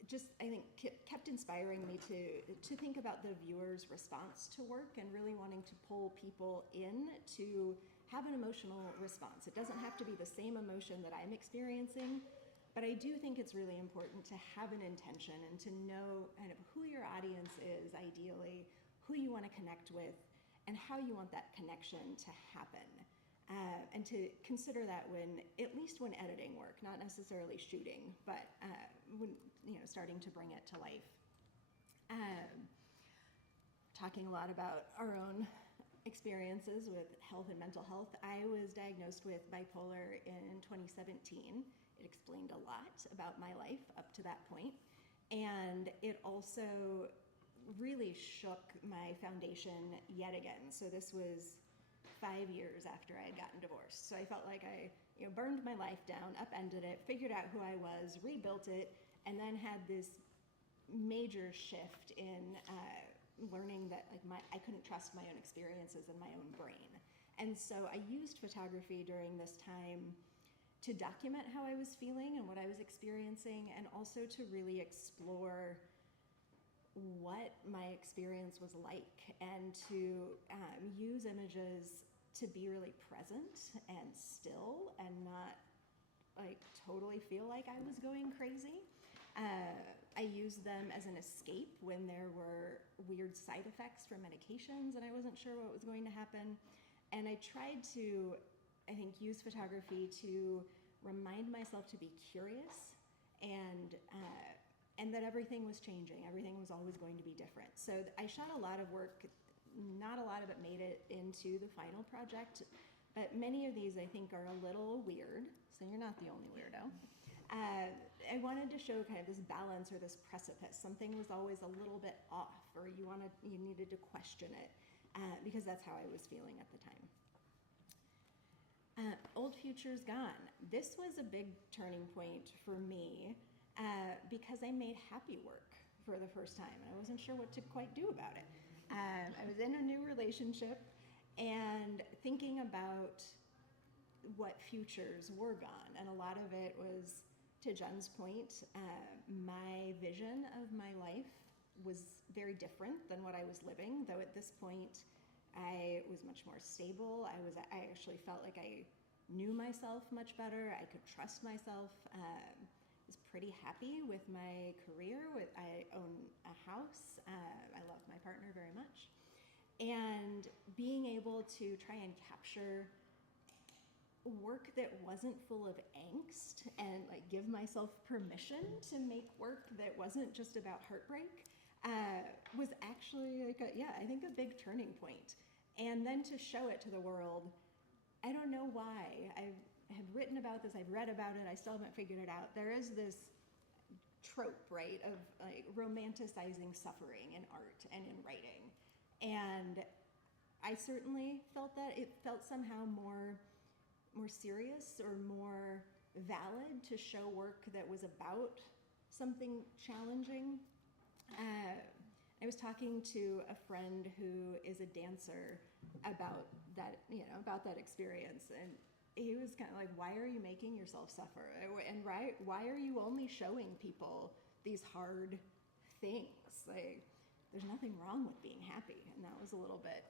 just, I think, kept inspiring me to think about the viewer's response to work and really wanting to pull people in to have an emotional response. It doesn't have to be the same emotion that I'm experiencing, but I do think it's really important to have an intention and to know kind of who your audience is, ideally, who you want to connect with, and how you want that connection to happen. And to consider that at least when editing work, not necessarily shooting, but when starting to bring it to life. Talking a lot about our own experiences with health and mental health. I was diagnosed with bipolar in 2017. It explained a lot about my life up to that point. And it also really shook my foundation yet again. So this was 5 years after I had gotten divorced. So I felt like I burned my life down, upended it, figured out who I was, rebuilt it, and then had this major shift in learning that I couldn't trust my own experiences and my own brain. And so I used photography during this time to document how I was feeling and what I was experiencing, and also to really explore what my experience was like, and to use images to be really present and still and not totally feel like I was going crazy. I used them as an escape when there were weird side effects from medications and I wasn't sure what was going to happen. And I tried to, I think, use photography to remind myself to be curious and that everything was changing. Everything was always going to be different. So I shot a lot of work. Not a lot of it made it into the final project, but many of these I think are a little weird. So you're not the only weirdo. I wanted to show kind of this balance or this precipice. Something was always a little bit off, or you needed to question it, because that's how I was feeling at the time. Old Future's Gone. This was a big turning point for me because I made happy work for the first time, and I wasn't sure what to quite do about it. I was in a new relationship and thinking about what futures were gone, and a lot of it was, to Jen's point, my vision of my life was very different than what I was living, though at this point I was much more stable. I actually felt like I knew myself much better. I could trust myself. Was pretty happy with my career. I own a house. I love my partner very much. And being able to try and capture work that wasn't full of angst and give myself permission to make work that wasn't just about heartbreak was actually I think a big turning point. And then to show it to the world, I don't know why. have written about this, I've read about it, I still haven't figured it out. There is this trope, right, of like romanticizing suffering in art and in writing. And I certainly felt that. It felt somehow more serious or more valid to show work that was about something challenging. I was talking to a friend who is a dancer about that, about that experience, and he was kind of like, why are you making yourself suffer? And why are you only showing people these hard things? Like, there's nothing wrong with being happy. And that was a little bit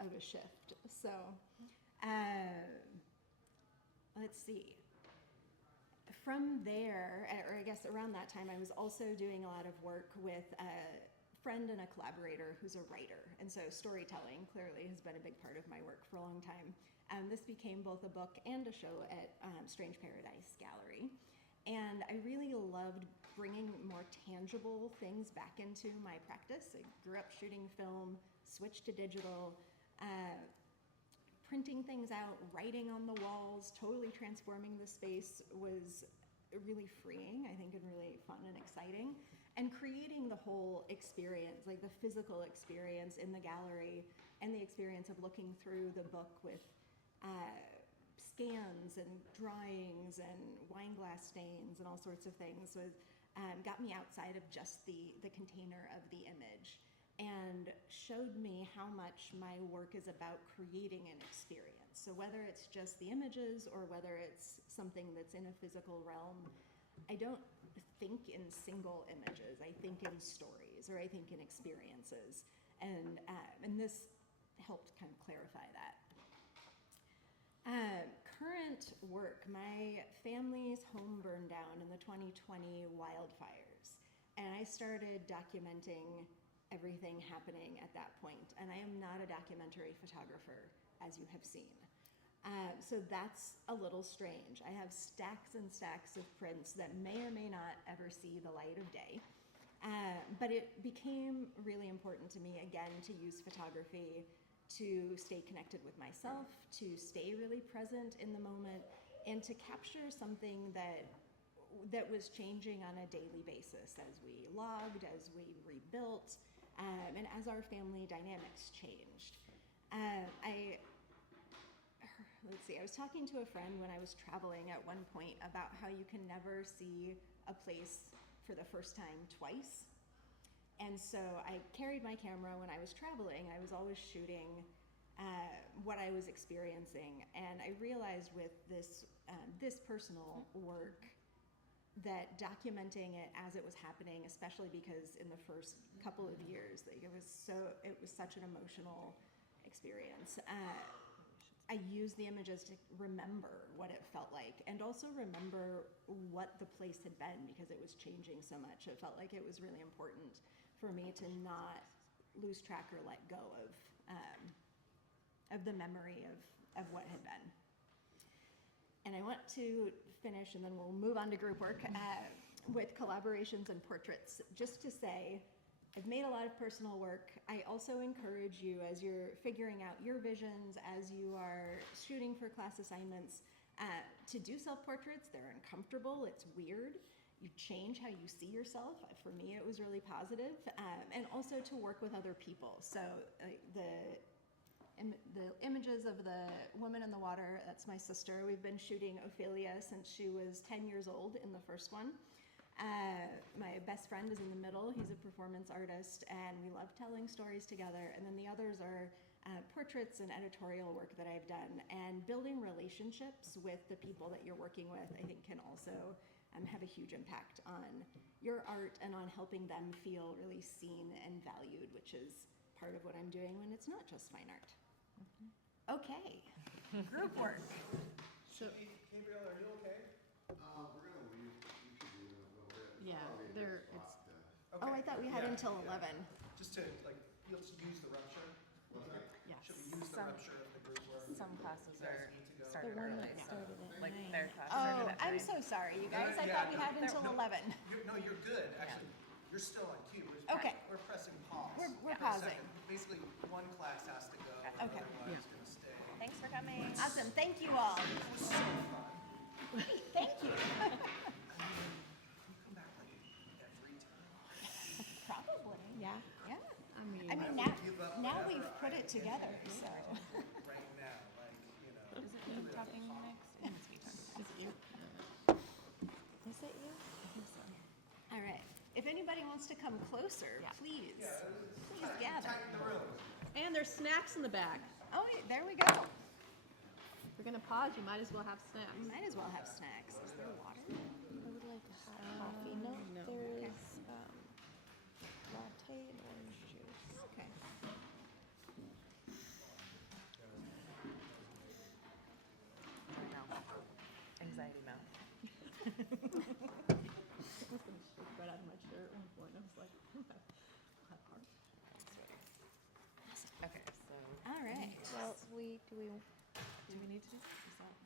of a shift. So, let's see. From there, or I guess around that time, I was also doing a lot of work with a friend and a collaborator who's a writer. And so storytelling clearly has been a big part of my work for a long time. This became both a book and a show at Strange Paradise Gallery. And I really loved bringing more tangible things back into my practice. I grew up shooting film, switched to digital, printing things out, writing on the walls, totally transforming the space was really freeing, I think, and really fun and exciting. And creating the whole experience, like the physical experience in the gallery and the experience of looking through the book with scans and drawings and wine glass stains and all sorts of things was, got me outside of just the container of the image and showed me how much my work is about creating an experience. So whether it's just the images or whether it's something that's in a physical realm, I don't think in single images. I think in stories, or I think in experiences. And this helped kind of clarify that. Current work, my family's home burned down in the 2020 wildfires. And I started documenting everything happening at that point. And I am not a documentary photographer, as you have seen. So that's a little strange. I have stacks and stacks of prints that may or may not ever see the light of day. But it became really important to me, again, to use photography to stay connected with myself, to stay really present in the moment, and to capture something that was changing on a daily basis as we logged, as we rebuilt, and as our family dynamics changed. Let's see, I was talking to a friend when I was traveling at one point about how you can never see a place for the first time twice. And so I carried my camera when I was traveling. I was always shooting what I was experiencing. And I realized with this personal work that documenting it as it was happening, especially because in the first couple of years, like it was such an emotional experience. I used the images to remember what it felt like and also remember what the place had been because it was changing so much. It felt like it was really important for me to not lose track or let go of the memory of what had been. And I want to finish, and then we'll move on to group work, with collaborations and portraits. Just to say, I've made a lot of personal work. I also encourage you, as you're figuring out your visions, as you are shooting for class assignments, to do self-portraits. They're uncomfortable, it's weird. You change how you see yourself. For me, it was really positive. And also to work with other people. So the images of the woman in the water, that's my sister. We've been shooting Ophelia since she was 10 years old in the first one. My best friend is in the middle. He's a performance artist, and we love telling stories together. And then the others are portraits and editorial work that I've done. And building relationships with the people that you're working with, I think, can also have a huge impact on your art and on helping them feel really seen and valued, which is part of what I'm doing when it's not just fine art. Okay, group work. So, Gabriel, are you okay? We're gonna leave. We should leave in a little bit. yeah, Probably a there, good it's, spot to- Oh, I thought we had until 11. Just to, like, let's use the rupture. What's that? yes. Should we use the Some- rupture of the group work? Some classes You guys are need to go. started The one early, that so started at like 9. their class Oh, started at I'm 9. so sorry, you guys. I Yeah, thought we had no, until no. 11. You're good. Actually, you're still on cue. We're Okay. We're pressing pause. We're for a pausing. second. Basically, one class has to go. Okay. Otherwise, it's gonna stay. Thanks for coming. Awesome, thank you all. It was so fun. Thank you. You come back like every time. Probably. Yeah. Yeah. I mean, I mean, now we've put it together, so. Right now, like, you know. Is it you talking next? It must be talking next. is it you? Is it you? All right. If anybody wants to come closer, Yeah. please gather. Tighten the room. And there's snacks in the back. Oh, there we go. If we're gonna pause, you might as well have snacks. We might as well have snacks. Is there water? I would like a hot coffee. No, no. there is latte and orange juice. Okay. Mouth. Anxiety mouth. I was gonna shake right out of my chair at one point. I was like, that hard. Okay, so All right. Well, do we need to do is that?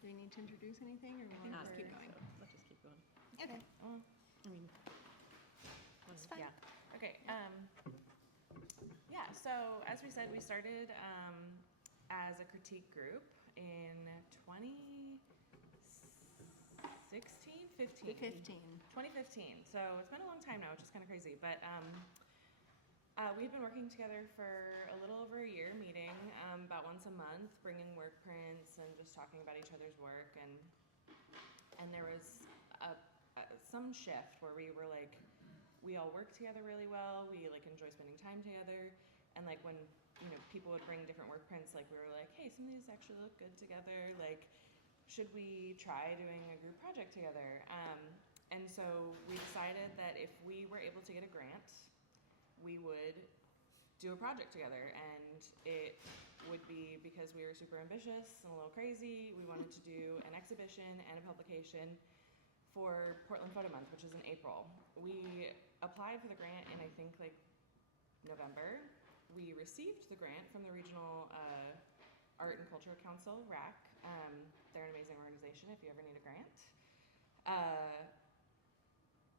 Do we need to introduce anything, or we want to just keep going? So let's just keep going. Okay. I mean, It's fine. Yeah. Okay. Yeah. So as we said, we started as a critique group in 2016, 15. 15. 2015. So it's been a long time now, which is kind of crazy. But we've been working together for a little over a year, meeting about once a month, bringing work prints and just talking about each other's work. And there was some shift where we were like, we all work together really well. We like enjoy spending time together. And like when people would bring different work prints, like we were like, hey, some of these actually look good together. Like, should we try doing a group project together? And so we decided that if we were able to get a grant, we would do a project together. And it would be because we were super ambitious and a little crazy. We wanted to do an exhibition and a publication for Portland Photo Month, which is in April. We applied for the grant in, I think, like November. We received the grant from the Regional Art and Culture Council, RAC. They're an amazing organization if you ever need a grant.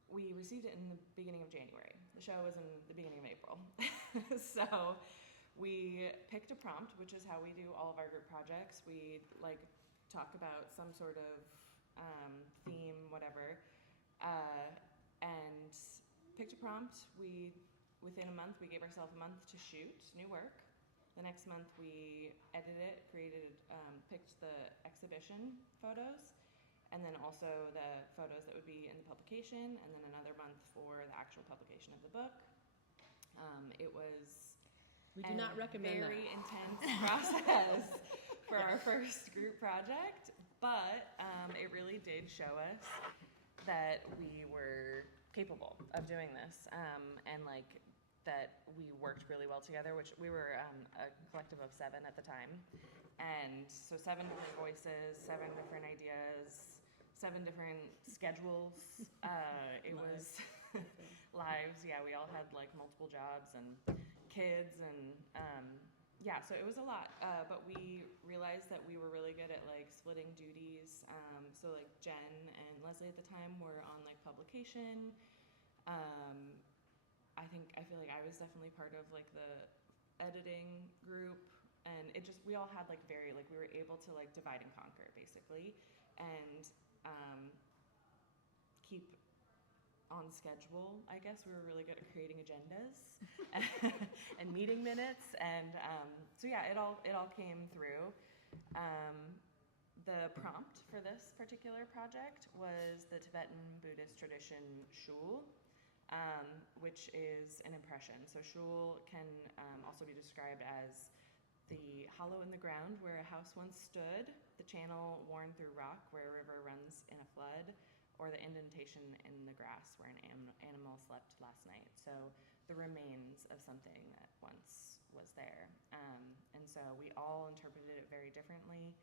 We received it in the beginning of January. The show was in the beginning of April. So we picked a prompt, which is how we do all of our group projects. We like talk about some sort of theme, whatever, and picked a prompt. Within a month, we gave ourselves a month to shoot new work. The next month, we edited it, picked the exhibition photos, and then also the photos that would be in the publication, and then another month for the actual publication of the book. It was we do not recommend very that. intense process for our first group project, but it really did show us that we were capable of doing this, and like that we worked really well together, which we were a collective of 7 at the time. And so 7 different voices, 7 different ideas, 7 different schedules. It was lives. Yeah, we all had like multiple jobs and kids, and yeah, so it was a lot. But we realized that we were really good at like splitting duties. So like Jen and Leslie at the time were on like publication. I feel like I was definitely part of like the editing group, and we all had like we were able to like divide and conquer basically, and keep on schedule. I guess we were really good at creating agendas and meeting minutes, and so yeah, it all came through. The prompt for this particular project was the Tibetan Buddhist tradition shul, which is an impression. So shul can also be described as the hollow in the ground where a house once stood, the channel worn through rock where a river runs in a flood, or the indentation in the grass where an animal slept last night. So the remains of something that once was there. And so we all interpreted it very differently.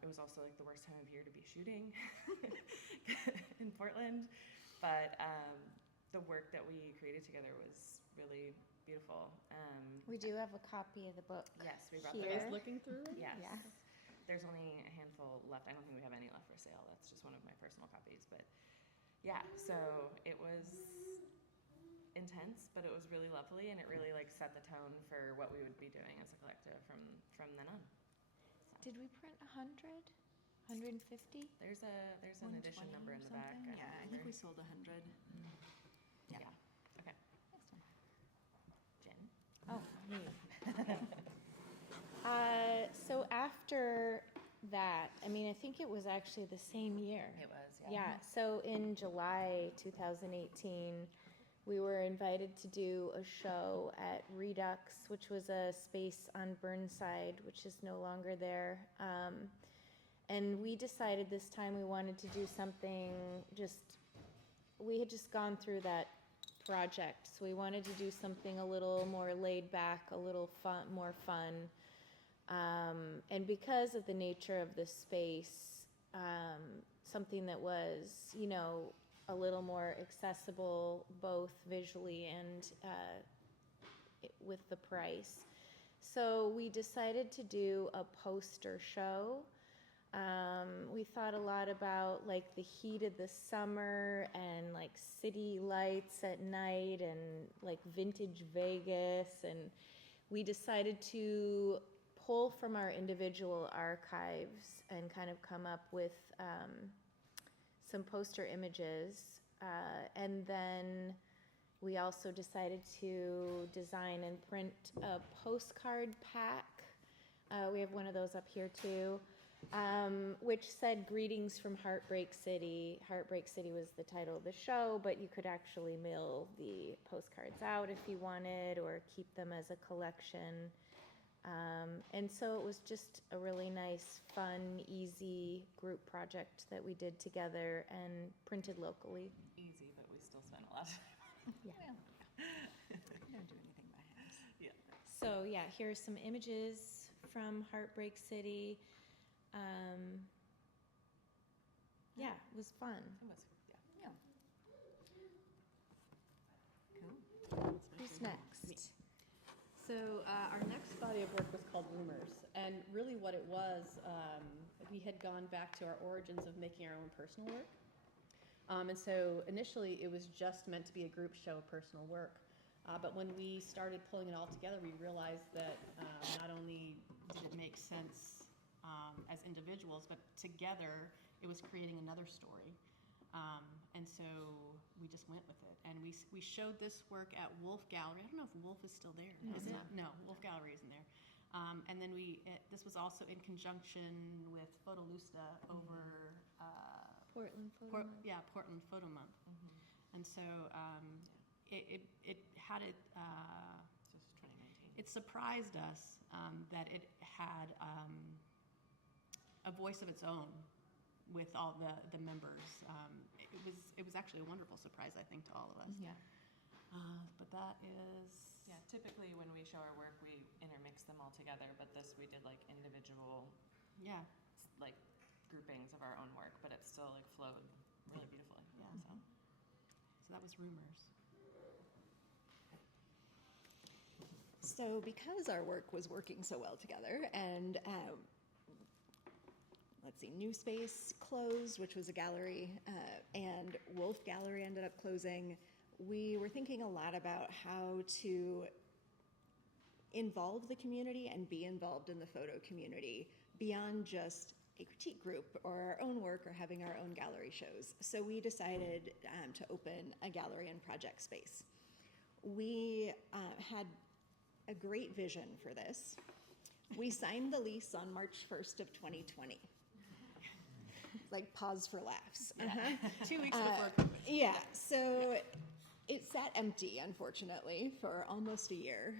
It was also like the worst time of year to be shooting in Portland, but the work that we created together was really beautiful. We do have a copy of the book. Yes, we brought here. those. Looking through it? Yes. Yeah. There's only a handful left. I don't think we have any left for sale. That's just one of my personal copies. But yeah, so it was intense, but it was really lovely, and it really like set the tone for what we would be doing as a collective from then on. Did we print 100? 150? There's an addition 120 number in or the back. something? I Yeah, I don't think we remember. sold 100. Yeah. Yeah. Okay. Next one. Jen. Oh, me. So after that, I mean, I think it was actually the same year. It was, yeah. Yeah, so in July 2018, we were invited to do a show at Redux, which was a space on Burnside, which is no longer there. And we decided this time we wanted to do something we had just gone through that project, so we wanted to do something a little more laid back, a little more fun. And because of the nature of the space, something that was, a little more accessible, both visually and with the price. So we decided to do a poster show. We thought a lot about like the heat of the summer and like city lights at night and like vintage Vegas, and we decided to pull from our individual archives and kind of come up with some poster images, and then we also decided to design and print a postcard pack. We have one of those up here too, which said "Greetings from Heartbreak City." Heartbreak City was the title of the show, but you could actually mail the postcards out if you wanted, or keep them as a collection. And so it was just a really nice, fun, easy group project that we did together and printed locally. Easy, but we still spent a lot of time. Yeah. We don't do anything by halves. So yeah, here are some images from Heartbreak City. Yeah, it was fun. It was, yeah. Yeah. Cool. Who's next? So our next body of work was called Rumors, and really what it was, we had gone back to our origins of making our own personal work. And so initially it was just meant to be a group show of personal work. But when we started pulling it all together, we realized that not only did it make sense as individuals, but together it was creating another story. And so we just went with it. And we showed this work at Wolf Gallery. I don't know if Wolf is still there. No, Is it's it? not. No, Wolf Gallery isn't there. And then this was also in conjunction with Photolusta over Portland Photo Month. Portland Photo Month. Mm-hmm. And so it had it. This was 2019. It surprised us that it had a voice of its own with all the members. It was actually a wonderful surprise, I think, to all of us. Yeah. But that is. Yeah, typically when we show our work, we intermix them all together, but this we did like individual, Yeah. like groupings of our own work, but it still like flowed really beautifully. Yeah. So. So that was Rumors. So because our work was working so well together, and let's see, New Space closed, which was a gallery, and Wolf Gallery ended up closing, we were thinking a lot about how to involve the community and be involved in the photo community beyond just a critique group or our own work or having our own gallery shows. So we decided to open a gallery and project space. We had a great vision for this. We signed the lease on March 1st of 2020. Like pause for laughs. 2 weeks before. Yeah, so it sat empty, unfortunately, for almost a year.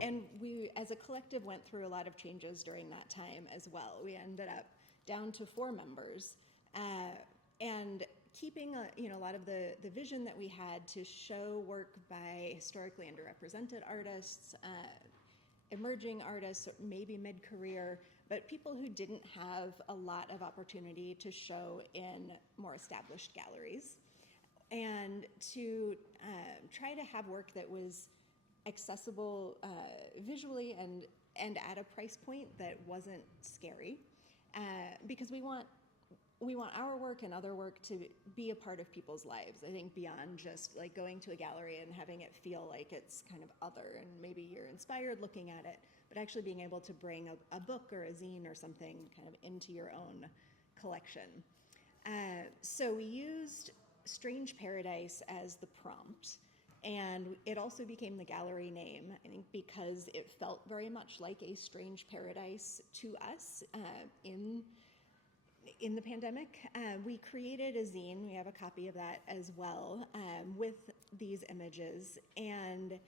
And we, as a collective, went through a lot of changes during that time as well. We ended up down to 4 members, and keeping a lot of the vision that we had to show work by historically underrepresented artists, emerging artists, maybe mid-career, but people who didn't have a lot of opportunity to show in more established galleries, and to try to have work that was accessible visually and at a price point that wasn't scary, because we want we want our work and other work to be a part of people's lives. I think beyond just like going to a gallery and having it feel like it's kind of other and maybe you're inspired looking at it, but actually being able to bring a book or a zine or something kind of into your own collection. So we used Strange Paradise as the prompt, and it also became the gallery name, I think, because it felt very much like a strange paradise to us in the pandemic. We created a zine, we have a copy of that as well, with these images, and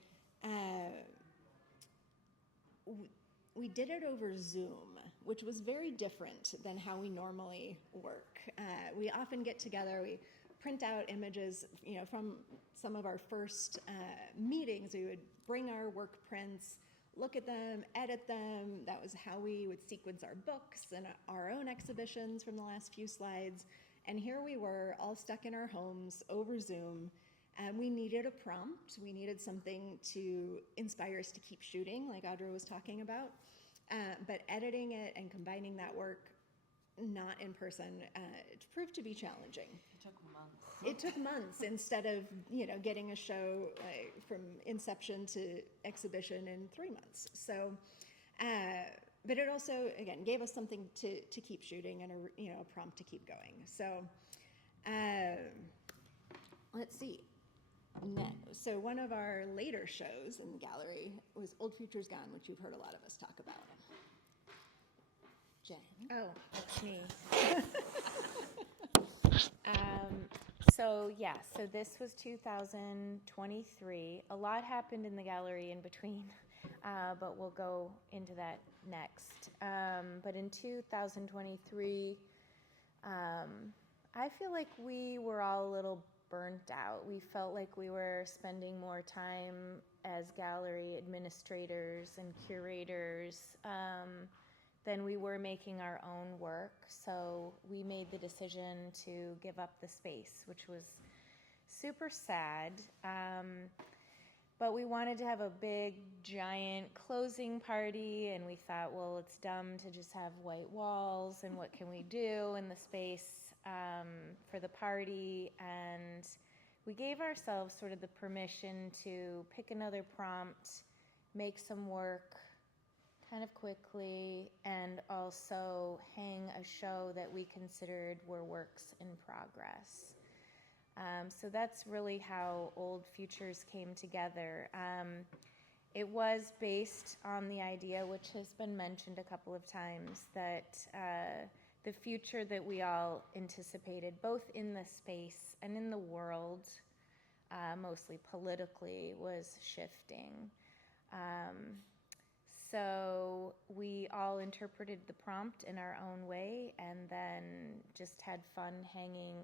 we did it over Zoom, which was very different than how we normally work. We often get together, we print out images, from some of our first meetings. We would bring our work prints, look at them, edit them. That was how we would sequence our books and our own exhibitions from the last few slides. And here we were, all stuck in our homes over Zoom. We needed a prompt. We needed something to inspire us to keep shooting, like Audra was talking about. But editing it and combining that work, not in person, it proved to be challenging. It took months. It took months instead of, getting a show from inception to exhibition in 3 months. So, but it also, again, gave us something to keep shooting and a prompt to keep going. So, let's see. So one of our later shows in the gallery was Old Future's Gone, which you've heard a lot of us talk about. Jen. Oh, that's me. So this was 2023. A lot happened in the gallery in between, but we'll go into that next. But in 2023, I feel like we were all a little burnt out. We felt like we were spending more time as gallery administrators and curators than we were making our own work. So we made the decision to give up the space, which was super sad. But we wanted to have a big, giant closing party, and we thought, well, it's dumb to just have white walls, and what can we do in the space for the party? And we gave ourselves sort of the permission to pick another prompt, make some work kind of quickly, and also hang a show that we considered were works in progress. So that's really how Old Futures came together. It was based on the idea, which has been mentioned a couple of times, that the future that we all anticipated, both in the space and in the world, mostly politically, was shifting. So we all interpreted the prompt in our own way, and then just had fun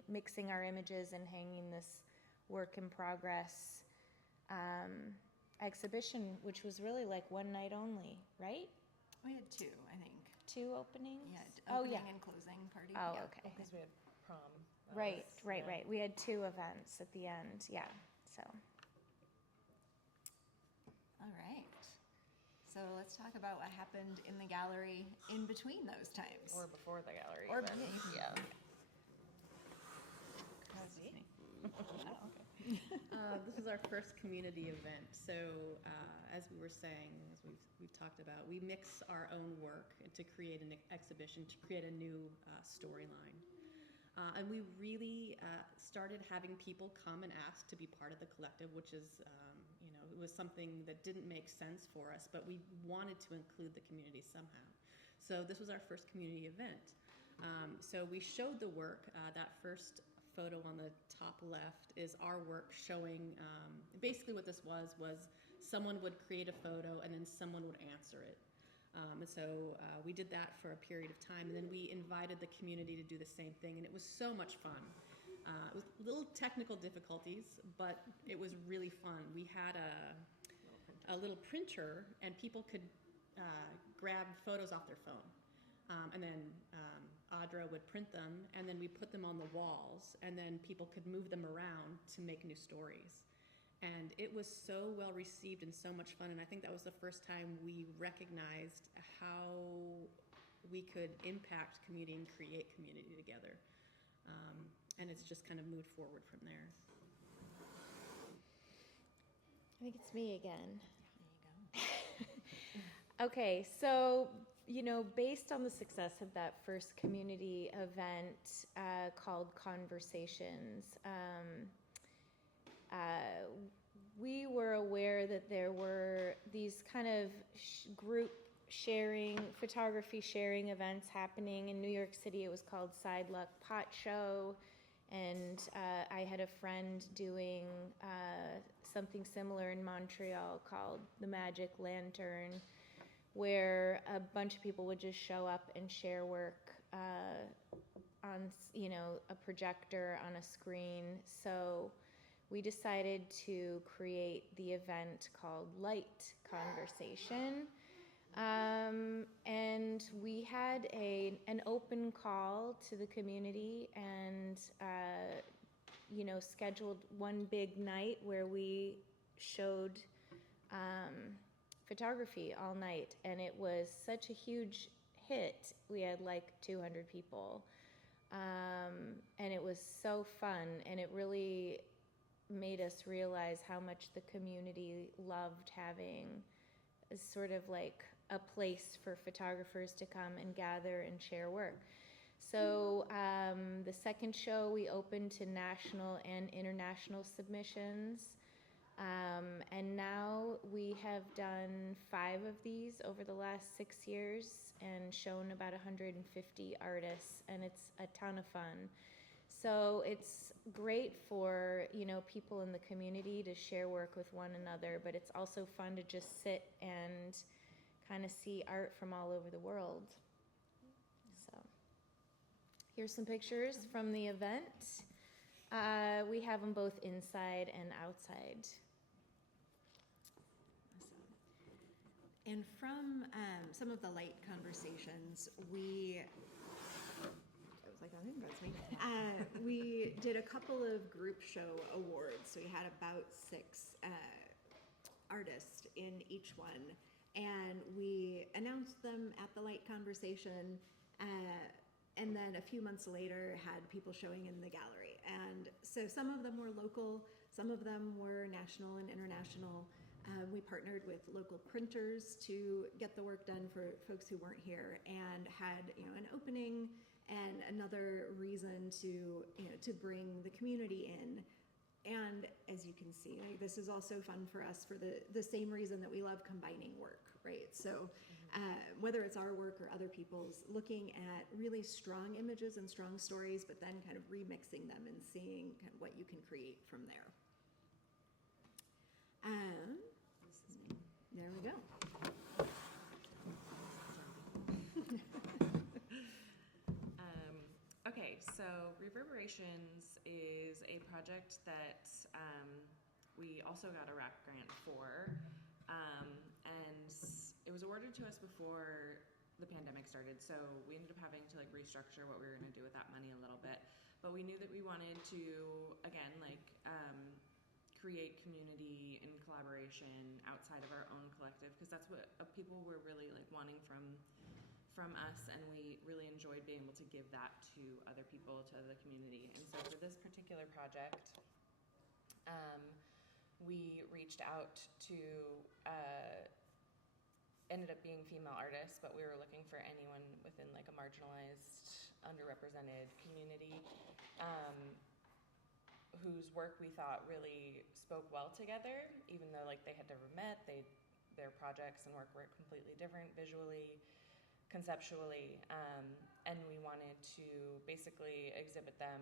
mixing our images and hanging this work in progress exhibition, which was really like one night only, right? We had 2, I think. 2 openings? Yeah, opening and closing party. Oh, Yeah. okay. Because we had prom. Right. We had 2 events at the end, yeah, so. All right. So let's talk about what happened in the gallery in between those times. Or before the gallery. Or even. Yeah. This is our first community event. So, as we were saying, as we've talked about, we mix our own work to create an exhibition, to create a new storyline. And we really started having people come and ask to be part of the collective, which is, it was something that didn't make sense for us, but we wanted to include the community somehow. So this was our first community event. So we showed the work. That first photo on the top left is our work showing, basically what this was someone would create a photo and then someone would answer it. And so we did that for a period of time, and then we invited the community to do the same thing, and it was so much fun. It was little technical difficulties, but it was really fun. We had a little printer, and people could grab photos off their phone. And then Audra would print them, and then we put them on the walls, and then people could move them around to make new stories. And it was so well received and so much fun, and I think that was the first time we recognized how we could impact community and create community together. And it's just kind of moved forward from there. I think it's me again. There you go. Okay, so, based on the success of that first community event called Conversations, we were aware that there were these kind of group sharing, photography sharing events happening in New York City. It was called Side Luck Pot Show, and I had a friend doing something similar in Montreal called the Magic Lantern, where a bunch of people would just show up and share work on, a projector on a screen. So we decided to create the event called Light Conversation. And we had an open call to the community and, scheduled one big night where we showed photography all night. And it was such a huge hit. We had like 200 people. And it was so fun. And it really made us realize how much the community loved having a sort of like a place for photographers to come and gather and share work. So the second show we opened to national and international submissions. And now we have done 5 of these over the last 6 years and shown about 150 artists, and it's a ton of fun. So it's great for, people in the community to share work with one another, but it's also fun to just sit and kind of see art from all over the world. So here's some pictures from the event. We have them both inside and outside. Awesome. And from some of the Light Conversations, we did a couple of group show awards. So we had about 6 artists in each one, and we announced them at the Light Conversation, and then a few months later had people showing in the gallery. And so some of them were local, some of them were national and international. We partnered with local printers to get the work done for folks who weren't here, and had an opening and another reason to bring the community in. And as you can see, this is also fun for us for the same reason that we love combining work, right? So whether it's our work or other people's, looking at really strong images and strong stories, but then kind of remixing them and seeing kind of what you can create from there. There we go. Okay, so Reverberations is a project that we also got a RAC grant for, and it was awarded to us before the pandemic started, so we ended up having to restructure what we were going to do with that money a little bit. But we knew that we wanted to, again, create community and collaboration outside of our own collective, because that's what people were really wanting from us, and we really enjoyed being able to give that to other people, to the community. And so for this particular project, we reached out to, ended up being female artists, but we were looking for anyone within a marginalized, underrepresented community, whose work we thought really spoke well together, even though they had never met. Their projects and work were completely different visually, conceptually, and we wanted to basically exhibit them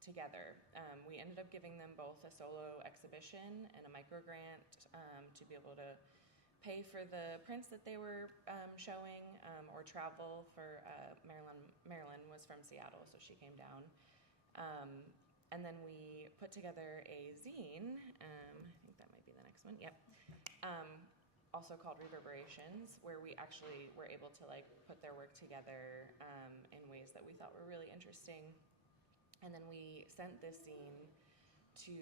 together. We ended up giving them both a solo exhibition and a micro grant to be able to pay for the prints that they were showing, or travel for Marilyn was from Seattle, so she came down. And then we put together a zine, I think that might be the next one, yep, also called Reverberations, where we actually were able to put their work together in ways that we thought were really interesting. And then we sent this zine to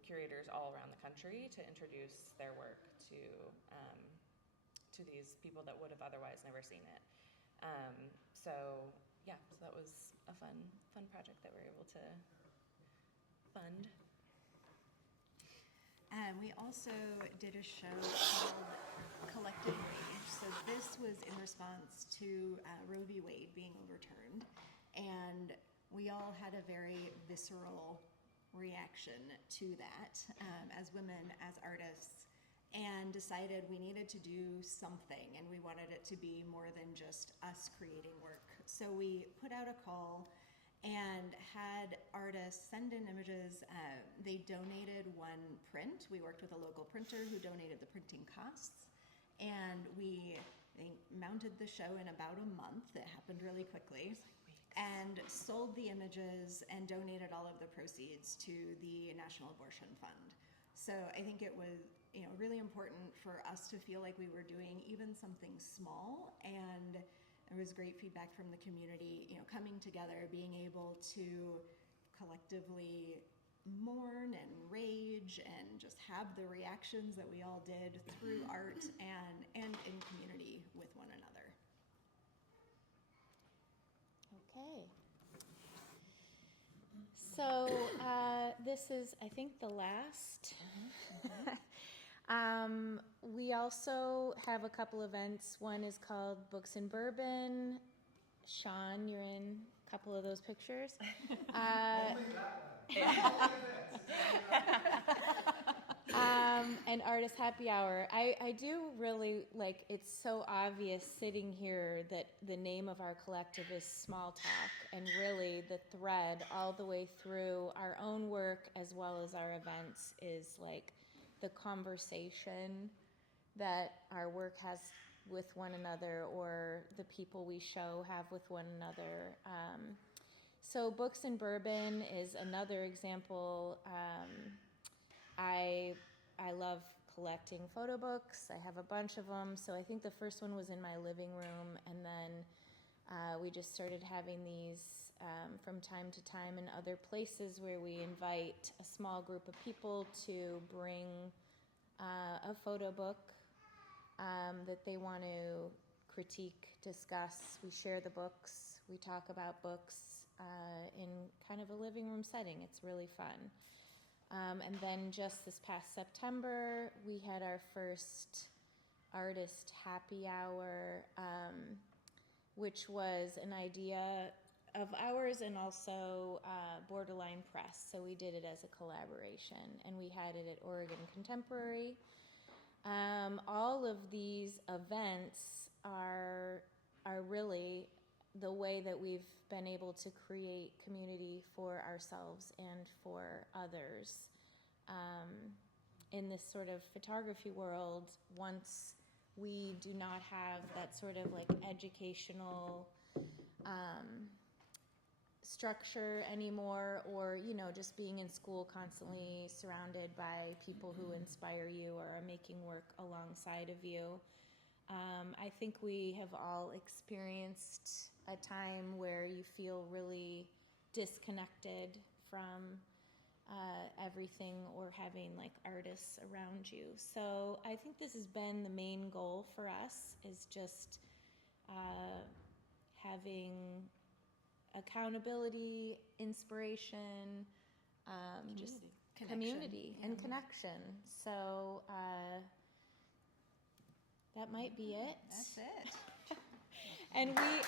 curators all around the country to introduce their work to these people that would have otherwise never seen it. So yeah, so that was a fun project that we were able to fund. We also did a show called Collective Rage. So this was in response to Roe v. Wade being overturned. And we all had a very visceral reaction to that as women, as artists, and decided we needed to do something, and we wanted it to be more than just us creating work. So we put out a call and had artists send in images. They donated one print. We worked with a local printer who donated the printing costs, and they mounted the show in about a month. It happened really quickly. And sold the images and donated all of the proceeds to the National Abortion Fund. So I think it was, really important for us to feel like we were doing even something small, and there was great feedback from the community, coming together, being able to collectively mourn and rage and just have the reactions that we all did through art and in community with one another. Okay. So this is, I think, the last. We also have a couple events. One is called Books and Bourbon. Sean, you're in a couple of those pictures. And Artist Happy Hour. I do really like, it's so obvious sitting here that the name of our collective is SmallTalk, and really the thread all the way through our own work as well as our events is like the conversation that our work has with one another, or the people we show have with one another. So Books and Bourbon is another example. I love collecting photo books. I have a bunch of them. So I think the first one was in my living room, and then we just started having these from time to time in other places where we invite a small group of people to bring a photo book that they want to critique, discuss. We share the books. We talk about books in kind of a living room setting. It's really fun. And then just this past September, we had our first Artist Happy Hour, which was an idea of ours and also Borderline Press. So we did it as a collaboration, and we had it at Oregon Contemporary. All of these events are really the way that we've been able to create community for ourselves and for others. In this sort of photography world, once we do not have that sort of like educational structure anymore, or just being in school constantly surrounded by people who inspire you or are making work alongside of you, I think we have all experienced a time where you feel really disconnected from everything, or having like artists around you. So I think this has been the main goal for us, is just having accountability, inspiration, just community and connection. So that might be it. That's it. And we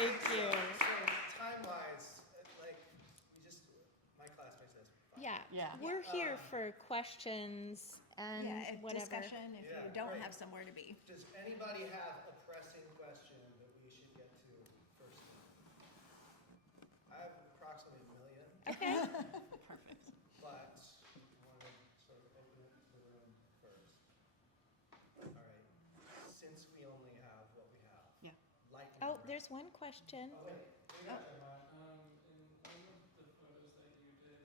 Thank you. So time-wise, my classmates says 5. Yeah. We're here for questions and whatever. Discussion if you don't have somewhere to be. Does anybody have a pressing question that we should get to first? I have approximately 1 million. Okay. Perfect. But I want to sort of open it to the room first. All right. Since we only have what we have. Yeah. Lightning Oh, round. there's one question. Oh, wait. We got you. In one of the photos that you did,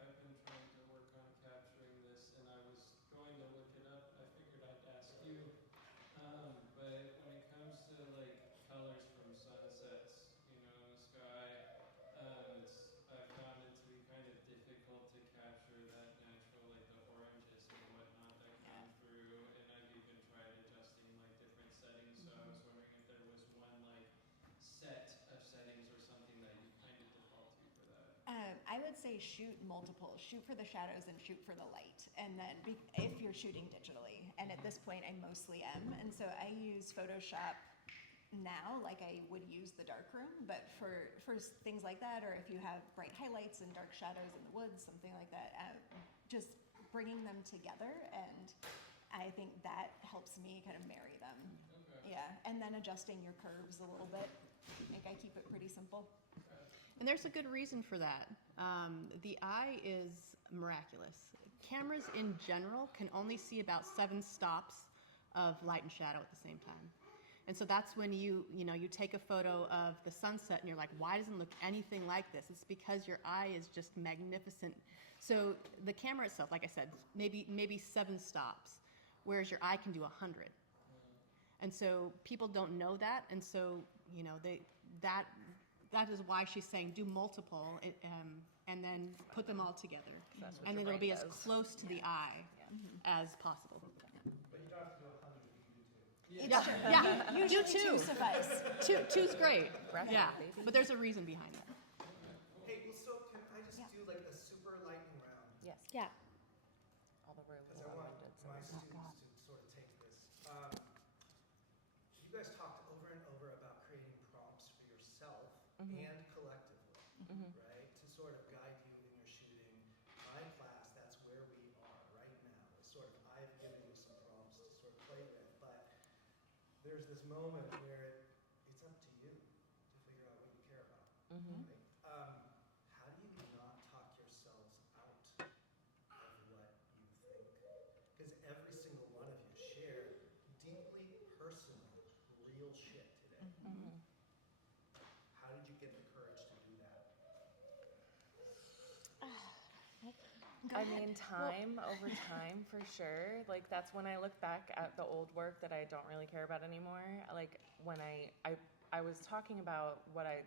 I've been trying to work on capturing this, and I was going to look it up. I figured I'd ask you. But when it comes to like colors from sunsets, sky, I found it to be kind of difficult to capture that natural, like the oranges and whatnot that say shoot multiple, shoot for the shadows and shoot for the light. And then if you're shooting digitally, and at this point I mostly am, and so I use Photoshop now like I would use the darkroom, but for things like that, or if you have bright highlights and dark shadows in the woods, something like that, just bringing them together, and I think that helps me kind of marry them. Okay. Yeah, and then adjusting your curves a little bit. I think I keep it pretty simple. And there's a good reason for that. The eye is miraculous. Cameras in general can only see about 7 stops of light and shadow at the same time. And so that's when you take a photo of the sunset and you're like, why doesn't it look anything like this? It's because your eye is just magnificent. So the camera itself, like I said, maybe 7 stops, whereas your eye can do 100. And so people don't know that, and so that is why she's saying do multiple, and then put them all together, and then it'll be as close to the eye as possible. But you don't have to do 100, you can do 2. It's true. Yeah, Usually do 2. 2 suffice. Two's great. Right, Yeah, baby. but there's a reason behind it. Hey, well, so can I just do like a super lightning round? Yes. Yeah. All the rules Because I are want winded, so my it's students not- to sort of take this. You guys talked over and over about creating prompts for yourself and collectively, right? To sort of guide you in your shooting. My class, that's where we are right now. It's sort of, I've given you some prompts to sort of play with, but there's this moment where it's up to you to figure out what you care about, right? How do you not talk yourselves out of what you think? Because every single one of you shared deeply personal, real shit today. How did you get the courage to do that? I mean, time over time for sure. Like that's when I look back at the old work that I don't really care about anymore. Like when I was talking about what I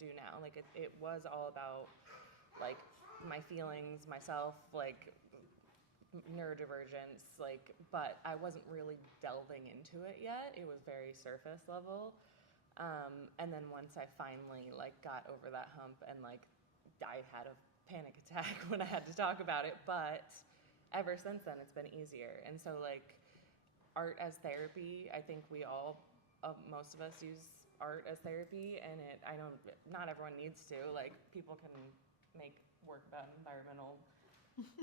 do now. Like it was all about like my feelings, myself, like neurodivergence, like, but I wasn't really delving into it yet. It was very surface level. And then once I finally like got over that hump and like I had a panic attack when I had to talk about it, but ever since then it's been easier. And so like art as therapy, I think we all, most of us use art as therapy, and not everyone needs to. Like people can make work about environmental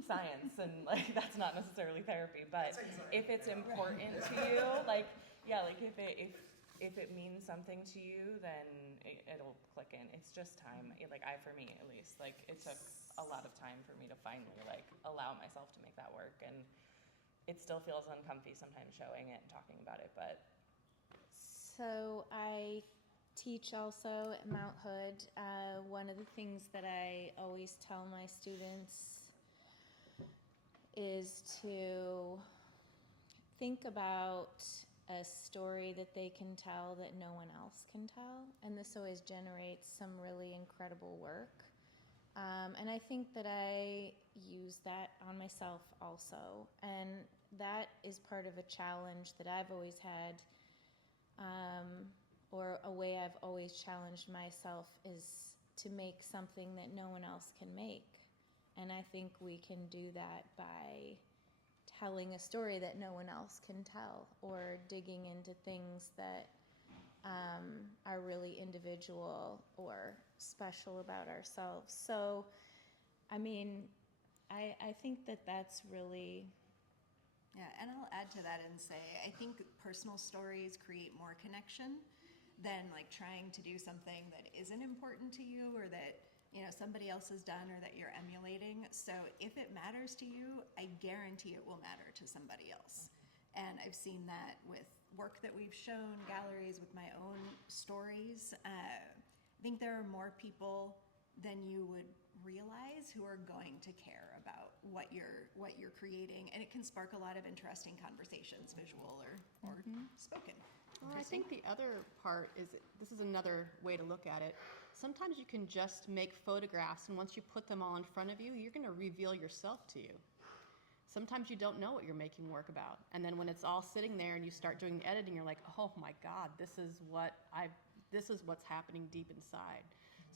science, and like that's not necessarily therapy, but if it's important to you, like if it means something to you, then it'll click in. It's just time. Like for me at least, like it took a lot of time for me to finally like allow myself to make that work, and it still feels uncomfy sometimes showing it and talking about it, but So I teach also at Mount Hood. One of the things that I always tell my students is to think about a story that they can tell that no one else can tell, and this always generates some really incredible work. And I think that I use that on myself also, and that is part of a challenge that I've always had, or a way I've always challenged myself is to make something that no one else can make. And I think we can do that by telling a story that no one else can tell, or digging into things that are really individual or special about ourselves. So, I mean, I think that that's really... Yeah, and I'll add to that and say, I think personal stories create more connection than like trying to do something that isn't important to you, or that somebody else has done, or that you're emulating. So if it matters to you, I guarantee it will matter to somebody else. And I've seen that with work that we've shown, galleries, with my own stories. I think there are more people than you would realize who are going to care about what you're creating, and it can spark a lot of interesting conversations, visual or spoken. Well, I think the other part is, this is another way to look at it. Sometimes you can just make photographs, and once you put them all in front of you, you're going to reveal yourself to you. Sometimes you don't know what you're making work about, and then when it's all sitting there and you start doing the editing, you're like, oh my God, this is what's happening deep inside.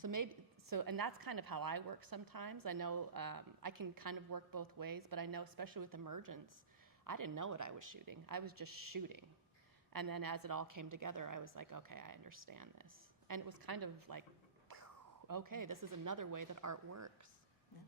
And that's kind of how I work sometimes. I know I can kind of work both ways, but I know especially with emergence, I didn't know what I was shooting. I was just shooting. And then as it all came together, I was like, okay, I understand this. And it was kind of like, okay, this is another way that art works. Yeah.